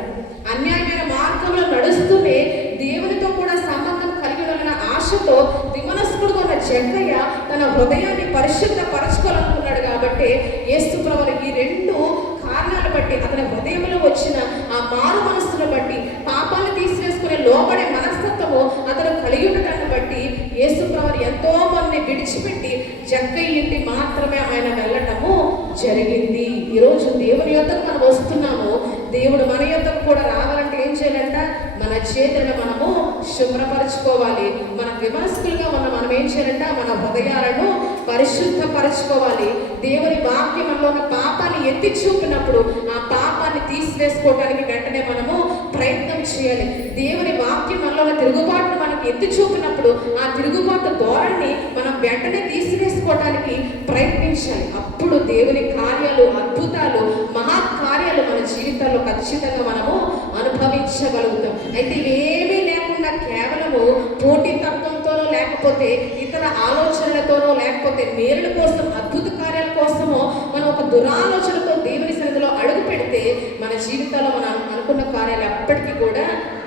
అన్యాయమైన మార్గంలో నడుస్తూనే దేవునితో కూడా సంబంధం కలిగి ఉన్న ఆశతో విమనస్కుడుగా ఉన్న జక్కయ్య తన హృదయాన్ని పరిశుద్ధ పరచుకోవాలనుకున్నాడు. కాబట్టి యేసు ప్రభువు ఈ 2 కారణాలు బట్టి, అతని హృదయంలో వచ్చిన ఆ మారు మనస్సును బట్టి, పాపాలను తీసివేసుకునే లోపడే మనస్తత్వము అతను కలిగి ఉండటాన్ని బట్టి యేసు ప్రభువు ఎంతో మందిని విడిచిపెట్టి జక్కయ్య ఇంటి మాత్రమే ఆయన వెళ్ళటము జరిగింది. ఈరోజు దేవుని యొద్దకు మనం వస్తున్నాము. దేవుడు మన యొద్దకు కూడా రావాలంటే ఏం చేయాలంట, మన చేతులను మనము శుభ్రపరచుకోవాలి. మన విమర్శకులుగా మనం ఏం చేయాలంట, మన హృదయాలను పరిశుద్ధపరచుకోవాలి. దేవుని వాక్యం మనలో ఉన్న పాపాన్ని ఎత్తి చూపినప్పుడు ఆ పాపాన్ని తీసివేసుకోవడానికి వెంటనే మనము ప్రయత్నం చేయాలి. దేవుని వాక్యం మనలో ఉన్న తిరుగుబాటును మనకి ఎత్తి చూపినప్పుడు ఆ తిరుగుబాటు ధోరణి మనం వెంటనే తీసివేసుకోవడానికి ప్రయత్నించాలి. అప్పుడు దేవుని కార్యాలు, అద్భుతాలు, మహాకార్యాలు మన జీవితాల్లో ఖచ్చితంగా మనము అనుభవించగలుగుతాం. అయితే ఏమీ లేకుండా కేవలము పోటీతత్వంతోనో, లేకపోతే ఇతర ఆలోచనలతోనో, లేకపోతే మేలుల కోసం, అద్భుత కార్యాల కోసమో మనం ఒక దురాలోచనతో దేవుని సన్నిధిలో అడుగు పెడితే మన జీవితాల్లో మనం అనుకున్న కార్యాలు ఎప్పటికీ కూడా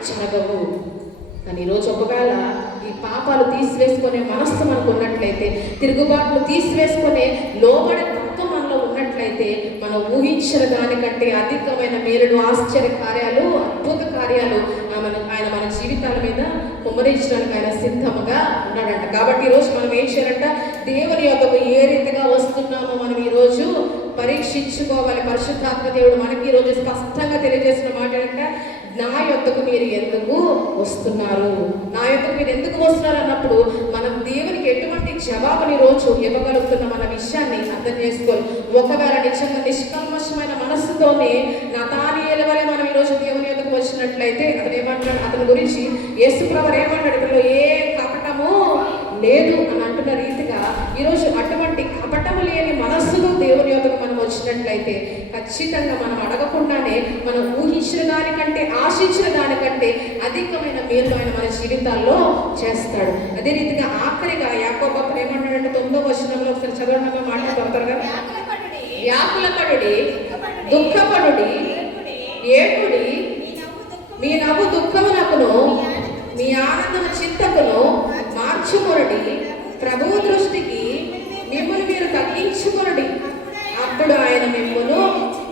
జరగవు. కానీ ఈరోజు ఒకవేళ ఈ పాపాలు తీసివేసుకునే మనస్సు మనకు ఉన్నట్లయితే, తిరుగుబాట్లు తీసివేసుకునే లోబడే తత్వం మనలో ఉన్నట్లయితే, మనం ఊహించిన దానికంటే అధికమైన మేలులు, ఆశ్చర్య కార్యాలు, అద్భుత కార్యాలు ఆయన మన జీవితాల మీద కుమ్మరించడానికి ఆయన సిద్ధముగా ఉన్నాడంట. కాబట్టి ఈరోజు మనం ఏం చేయాలంట, దేవుని యొద్దకు ఏ రీతిగా వస్తున్నామో మనం ఈరోజు పరీక్షించుకోవాలి. పరిశుద్ధాత్మ దేవుడు మనకి ఈరోజు స్పష్టంగా తెలియజేసిన మాట ఏంటంటే, నా యొద్దకు మీరు ఎందుకు వస్తున్నారు, నా యొద్దకు మీరు ఎందుకు వస్తున్నారు అన్నప్పుడు మనం దేవునికి ఎటువంటి జవాబుని రోజు ఇవ్వగలుగుతున్న మన విషయాన్ని అర్థం చేసుకోవాలి. ఒకవేళ నిజంగా నిష్కల్మషమైన మనస్సుతోనే నతానియేల వలె మనం ఈరోజు దేవుని యొద్దకు వచ్చినట్లయితే అతను ఏమంటాడు, అతని గురించి యేసు ప్రభువు ఏమంటాడు, ఇతనిలో ఏ కపటము లేదు అని అంటున్న రీతిగా ఈరోజు అటువంటి కపటము లేని మనస్సుతో దేవుని యొద్దకు మనం వచ్చినట్లయితే ఖచ్చితంగా మనం అడగకుండానే మనం ఊహించిన దానికంటే, ఆశించిన దానికంటే అధికమైన మేలు ఆయన మన జీవితాల్లో చేస్తాడు. అదే రీతిగా ఆఖరిగా యాకోబు భక్తుడు ఏమంటాడంటే 9వ వచనంలో ఒకసారి చదవడంలో మాట్లాడతారు కదా, వ్యాకులపడుడి, దుఃఖపడుడి, ఏడుడి, మీ నవ్వు దుఃఖమునకును మీ ఆనందము చింతకును మార్చుకొనుడి, ప్రభువు దృష్టికి మిమ్మల్ని మీరు తగ్గించుకొనుడి, అప్పుడు ఆయన మిమ్మల్ని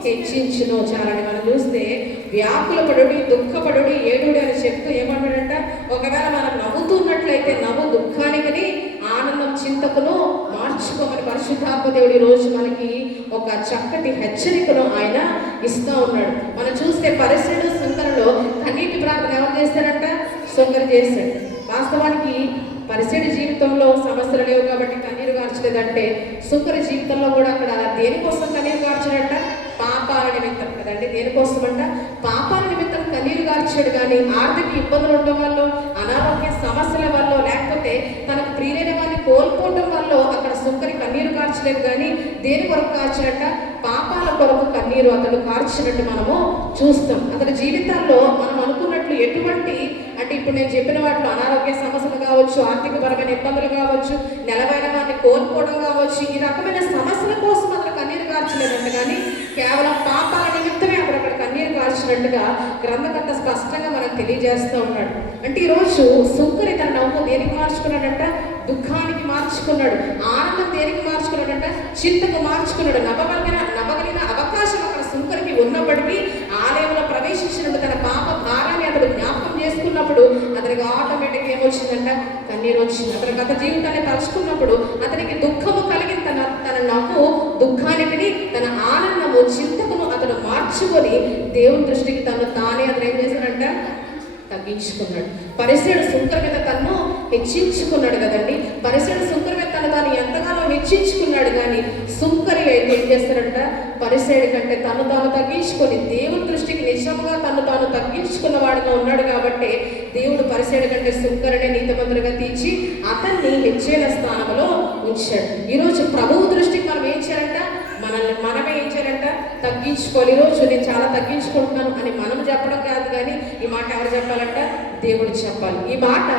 హెచ్చించును. చాలని మనం చూస్తే వ్యాకులపడుడి, దుఃఖపడుడి, ఏడుడి అని చెప్తూ ఏమంటాడంట, ఒకవేళ మనం నవ్వుతున్నట్లయితే నవ్వు దుఃఖానికి, ఆనందం చింతకును మార్చుకోమని పరిశుద్ధాత్మ దేవుడు ఈరోజు మనకి ఒక చక్కటి హెచ్చరికను ఆయన ఇస్తూ ఉన్నాడు. మనం చూస్తే పరిసరుడు సుంకరలో కన్నీటి ప్రార్థన ఎవరు చేస్తాడంట, సుంకర చేస్తాడు. వాస్తవానికి పరిసెడి జీవితంలో సమస్యలు లేవు కాబట్టి కన్నీరు కార్చలేదంటే, సుంకర జీవితంలో కూడా అక్కడ దేనికోసం కన్నీరు కార్చడంట, పాపాల నిమిత్తం కదండి. దేనికోసం అంట, పాపాల నిమిత్తం కన్నీరు కార్చాడు. కానీ ఆర్థిక ఇబ్బందులు ఉండడం వల్ల, అనారోగ్య సమస్యల వల్ల, లేకపోతే తనకు ప్రియులైన వారిని కోల్పోవడం వల్ల అక్కడ సుంకరి కన్నీరు కార్చలేదు. కానీ దేని కొరకు కార్చాడంట, పాపాల కొరకు కన్నీరు అతను కార్చినట్టు మనము చూస్తాం. అతని జీవితాల్లో మనం అనుకున్నట్లు ఎటువంటి, అంటే ఇప్పుడు నేను చెప్పిన వాటిలో అనారోగ్య సమస్యలు కావచ్చు, ఆర్థికపరమైన ఇబ్బందులు కావచ్చు, నెలవైన వారిని కోల్పోవడం కావచ్చు, ఈ రకమైన సమస్యల కోసం అతను కన్నీరు కార్చలేదంట. కానీ కేవలం పాపాల నిమిత్తమే అక్కడ కన్నీరు కార్చినట్టుగా గ్రంథకర్త స్పష్టంగా మనకు తెలియజేస్తూ ఉన్నాడు. అంటే ఈరోజు సుంకరి తన నవ్వు దేనికి మార్చుకున్నాడంట, దుఃఖానికి మార్చుకున్నాడు. ఆనందం దేనికి మార్చుకున్నాడంట, చింతకు మార్చుకున్నాడు. నవ్వగలిగిన అవకాశం అక్కడ సుంకరికి ఉన్నప్పటికీ ఆలయంలో ప్రవేశించినప్పుడు తన పాప భారాన్ని అతడు జ్ఞాపకం చేసుకున్నప్పుడు అతనికి ఆటోమేటిక్ ఏమొచ్చిందంట, కన్నీరు వచ్చింది. అతని గత జీవితాన్ని తలుచుకున్నప్పుడు అతనికి దుఃఖము కలిగి తన నవ్వు దుఃఖానికి, తన ఆనందము చింతకును అతను మార్చుకొని దేవుని దృష్టికి తానే అతను ఏం చేశాడంట, తగ్గించుకున్నాడు. పరిసెడు సుంకర మీద తను హెచ్చించుకున్నాడు కదండి. పరిసయుడు సుంకరి తాను ఎంతగానో హెచ్చించుకున్నాడు, కానీ సుంకరి అయితే ఏం చేస్తాడంట, పరిసయుడి కంటే తాను తగ్గించుకొని దేవుని దృష్టికి నిజంగా తాను తగ్గించుకున్న వాడిగా ఉన్నాడు కాబట్టి దేవుడు పరిసయుడి కంటే సుంకరిని నీతిమంతుడిగా తీర్చి అతన్ని హెచ్చైన స్థానంలో ఉంచాడు. ఈరోజు ప్రభువు దృష్టికి మనం ఏం చేయాలంట, మనమే ఏం చేయాలంట, తగ్గించుకోవాలి. ఈరోజు నేను చాలా తగ్గించుకుంటున్నాను అని మనం చెప్పడం కాదు, కానీ ఈ మాట ఎవరు చెప్పాలంట, దేవుడు చెప్పాలి. ఈ మాట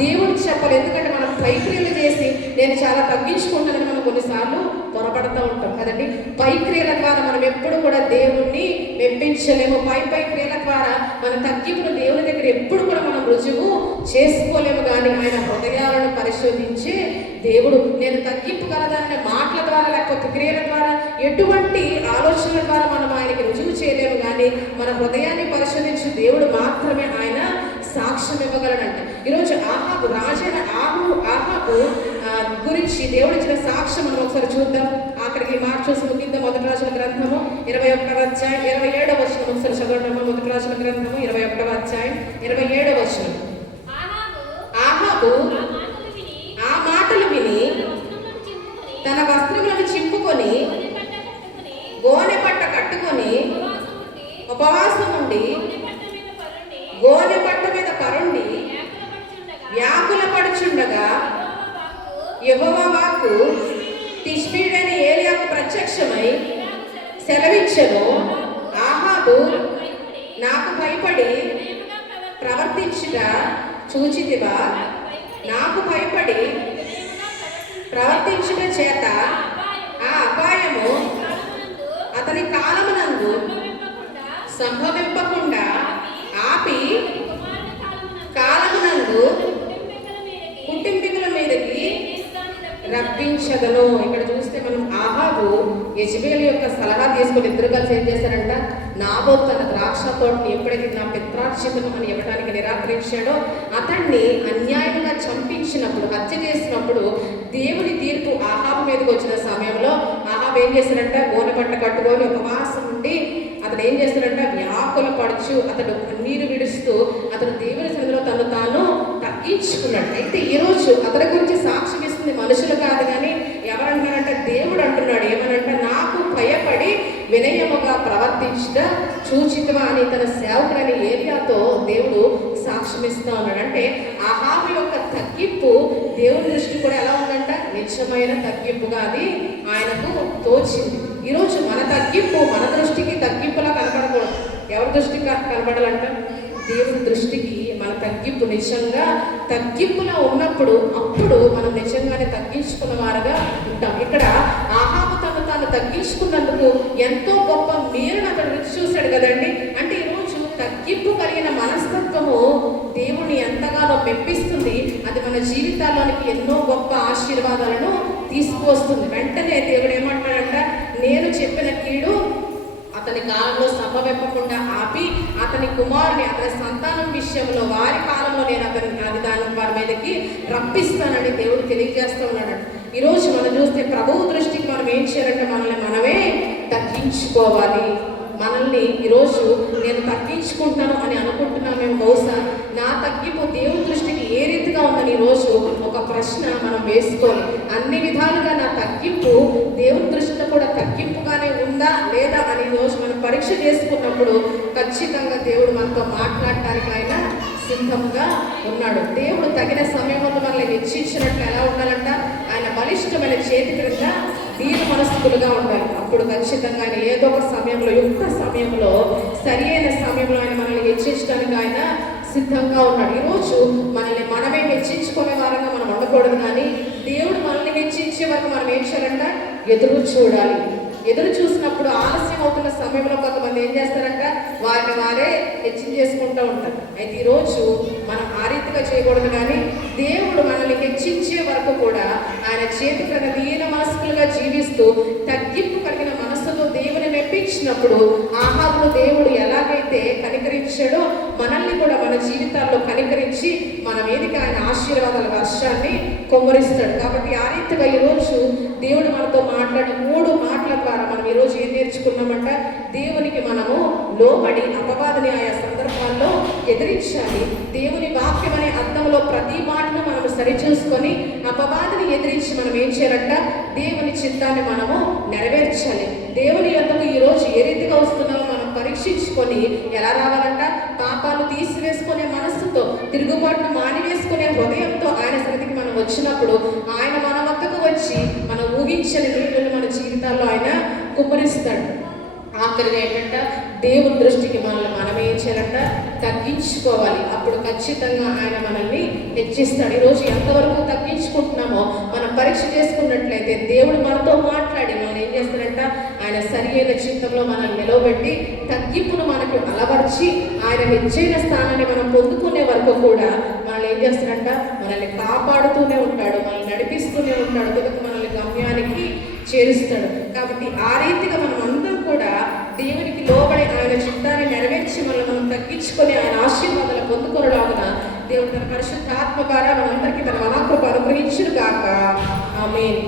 దేవుడికి చెప్పాలి. ఎందుకంటే మనం పైక్రియలు చేసి నేను చాలా తగ్గించుకుంటానని మనం కొన్నిసార్లు పొరపడుతూ ఉంటాం కదండి. పైక్రియల ద్వారా మనం ఎప్పుడు కూడా దేవుణ్ణి మెప్పించలేము. పై క్రియల ద్వారా మన తగ్గింపును దేవుని దగ్గర ఎప్పుడు కూడా మనం రుజువు చేసుకోలేము. కానీ ఆయన హృదయాలను పరిశోధించే దేవుడు. నేను తగ్గింపు కలదాన్ని మాటల ద్వారా లేకపోతే క్రియల ద్వారా ఎటువంటి ఆలోచనల ద్వారా మనం ఆయనకి రుజువు చేయలేము, కానీ మన హృదయాన్ని పరిశోధించే దేవుడు మాత్రమే ఆయన సాక్ష్యం ఇవ్వగలడంట. ఈరోజు ఆహాబు రాజైన ఆహాబు గురించి దేవుడు ఇచ్చిన సాక్ష్యం మనం ఒకసారి చూద్దాం. అక్కడికి మాట చూసి ముగిద్దాం. మొదటి రాజుల గ్రంథము 21వ అధ్యాయం 27వ వచనం ఒకసారి చదవడము. మొదటి రాజుల గ్రంథము 21వ అధ్యాయం 27వ వచనం. ఆహాబు ఆ మాటలు విని తన వస్త్రములను చింపుకొని గోనె పట్ట కట్టుకొని ఉపవాసం ఉండి గోనె పట్ట మీద పరుండి వ్యాకుల పడుచుండగా యెహోవా వాక్కు తిష్బీయుడైన ఏలీయాకు ప్రత్యక్షమై సెలవిచ్చెను, ఆహాబు నాకు భయపడి ప్రవర్తించుట చూచితివా? నాకు భయపడి ప్రవర్తించుట చేత ఆ అపాయము అతని కాలమునందు సంభవింపకుండా ఆపి కాలమునందు కుటుంబికుల మీదకి రప్పించదను. ఇక్కడ చూస్తే మనం ఆహాబు యెజబెలు యొక్క సలహా తీసుకుని ఇద్దరు కలిసి ఏం చేశారంట, నాబోతు తన ద్రాక్ష తోటని ఎప్పుడైతే నా పిత్రార్జితము అని ఇవ్వడానికి నిరాకరించాడో అతన్ని అన్యాయంగా చంపించినప్పుడు, హత్య చేసినప్పుడు దేవుని తీర్పు ఆహాబు మీదకి వచ్చిన సమయంలో ఆహాబు ఏం చేశారంట, గోనె పట్ట కట్టుకొని ఉపవాసం ఉండి అతను ఏం చేస్తాడంట, వ్యాకుల పడుచు అతడు కన్నీరు విడుస్తూ అతను దేవుని సన్నిధిలో తాను తగ్గించుకున్నాడు. అయితే ఈరోజు అతని గురించి సాక్ష్యం ఇస్తుంది మనుషులు కాదు, కానీ ఎవరంటారంటే దేవుడు అంటున్నాడు. ఏమనంటే, నాకు భయపడి వినయముగా ప్రవర్తించుట చూచితివా అని తన సేవకుడైన ఏలియాతో దేవుడు సాక్ష్యం ఇస్తా ఉన్నాడు. అంటే ఆహాబు యొక్క తగ్గింపు దేవుని దృష్టి కూడా ఎలా ఉందంట, నిజమైన తగ్గింపుగా అది ఆయనకు తోచింది. ఈరోజు మన తగ్గింపు మన దృష్టికి తగ్గింపులా కనపడకూడదు. ఎవరి దృష్టికి కనపడాలంట, దేవుని దృష్టికి మన తగ్గింపు నిజంగా తగ్గింపులో ఉన్నప్పుడు అప్పుడు మనం నిజంగానే తగ్గించుకున్న వారుగా ఉంటాం. ఇక్కడ ఆహాబు తాను తగ్గించుకున్నందుకు ఎంతో గొప్ప మేలును అతడు రుచి చూశాడు కదండి. అంటే ఈరోజు తగ్గింపు కలిగిన మనస్తత్వము దేవుని ఎంతగానో మెప్పిస్తుంది. అది మన జీవితాల్లోనికి ఎన్నో గొప్ప ఆశీర్వాదాలను తీసుకువస్తుంది. వెంటనే దేవుడు ఏమంటాడంట, నేను చెప్పిన కీడు అతని కాలంలో సంభవింపకుండా ఆపి అతని కుమారుని అతని సంతానం విషయంలో వారి కాలంలో నేను దాని వారి మీదకి రప్పిస్తానని దేవుడు తెలియజేస్తూ ఉన్నాడు. ఈరోజు మనం చూస్తే ప్రభువు దృష్టికి మనం ఏం చేయాలంటే మనల్ని మనమే తగ్గించుకోవాలి. మనల్ని ఈరోజు నేను తగ్గించుకుంటున్నాను అని అనుకుంటున్నామేమో. బహుశా నా తగ్గింపు దేవుని దృష్టికి ఏ రీతిగా ఉందని ఈరోజు ఒక ప్రశ్న మనం వేసుకోవాలి. అన్ని విధాలుగా నా తగ్గింపు దేవుని దృష్టిలో కూడా తగ్గింపుగానే ఉందా లేదా అని ఈరోజు మనం పరీక్ష చేసుకున్నప్పుడు ఖచ్చితంగా దేవుడు మనతో మాట్లాడటానికి ఆయన సిద్ధంగా ఉన్నాడు. దేవుడు తగిన సమయంలో మనల్ని హెచ్చించినట్లు ఎలా ఉండాలంట, ఆయన బలిష్టమైన చేతి క్రింద దీన మనస్కులుగా ఉండాలి. అప్పుడు ఖచ్చితంగా ఆయన ఏదో ఒక సమయంలో, యుక్త సమయంలో, సరి అయిన సమయంలో ఆయన మనల్ని హెచ్చించడానికి ఆయన సిద్ధంగా ఉన్నాడు. ఈరోజు మనల్ని మనమే హెచ్చించుకునే వారంగా మనం ఉండకూడదు, కానీ దేవుడు మనల్ని హెచ్చించే వరకు మనం ఏం చేయాలంట, ఎదురు చూడాలి. ఎదురు చూసినప్పుడు ఆలస్యం అవుతున్న సమయంలో కొంతమంది ఏం చేస్తారంట, వారిని వారే హెచ్చించేసుకుంటూ ఉంటారు. అయితే ఈరోజు మనం ఆ రీతిగా చేయకూడదు, కానీ దేవుడు మనల్ని హెచ్చించే వరకు కూడా ఆయన చేతి క్రింద దీన మనస్కులుగా జీవిస్తూ తగ్గింపు కలిగిన మనస్సుతో దేవుని మెప్పించి ఎదిరించినప్పుడు ఆహాబును దేవుడు ఎలాగైతే కనికరించాడో మనల్ని కూడా మన జీవితాల్లో కనికరించి మన మీదకి ఆయన ఆశీర్వాదాల వర్షాన్ని కొమ్మరిస్తాడు. కాబట్టి ఆ రీతిగా ఈరోజు దేవుడు మనతో మాట్లాడిన 3 మాటల ద్వారా మనం ఈరోజు ఏం నేర్చుకున్నామంట? దేవునికి మనము లోబడి అపవాదిని ఆయా సందర్భాల్లో ఎదిరించాలి. దేవుని వాక్యం అనే అర్థంలో ప్రతి మాటను మనం సరిచూసుకొని అపవాదిని ఎదిరించి మనం ఏం చేయాలంట? దేవుని చిత్తాన్ని మనము నెరవేర్చాలి. దేవుని యొద్దకు ఈరోజు ఏ రీతిగా వస్తున్నామో మనం పరీక్షించుకొని ఎలా రావాలంట? పాపాలు తీసివేసుకునే మనస్సుతో, తిరుగుబాటును మానివేసుకునే హృదయంతో ఆయన సన్నిధికి మనం వచ్చినప్పుడు ఆయన మన వద్దకు వచ్చి మనం ఊహించని నీళ్లను మన జీవితాల్లో ఆయన కుమ్మరిస్తాడు. ఆఖరిగా ఏంటంట? దేవుని దృష్టికి మనల్ని మనం ఏం చేయాలంట? తగ్గించుకోవాలి. అప్పుడు ఖచ్చితంగా ఆయన మనల్ని హెచ్చిస్తాడు. ఈరోజు ఎంతవరకు తగ్గించుకుంటున్నామో మనం పరీక్ష చేసుకున్నట్లయితే దేవుడు మనతో మాట్లాడి మనల్ని ఏం చేస్తాడంట? ఆయన సరి అయిన చిత్తంలో మనల్ని నిలవబెట్టి తగ్గింపును మనకు అలవర్చి ఆయన హెచ్చైన స్థానాన్ని మనం పొందుకునే వరకు కూడా మనల్ని ఏం చేస్తాడంట? మనల్ని కాపాడుతూనే ఉంటాడు, మనల్ని నడిపిస్తూనే ఉంటాడు, తుదకు మనల్ని గమ్యానికి చేరుస్తాడు. కాబట్టి ఆ రీతిగా మనం అందరం కూడా దేవునికి లోబడి ఆయన చిత్తాన్ని నెరవేర్చి మనం తగ్గించుకొని ఆయన ఆశీర్వాదాలు పొందుకొనలాగున దేవుడు తన పరిశుద్ధాత్మ ద్వారా మనందరికీ తన మహాకృప అనుగ్రహించును గాక. ఆమేన్.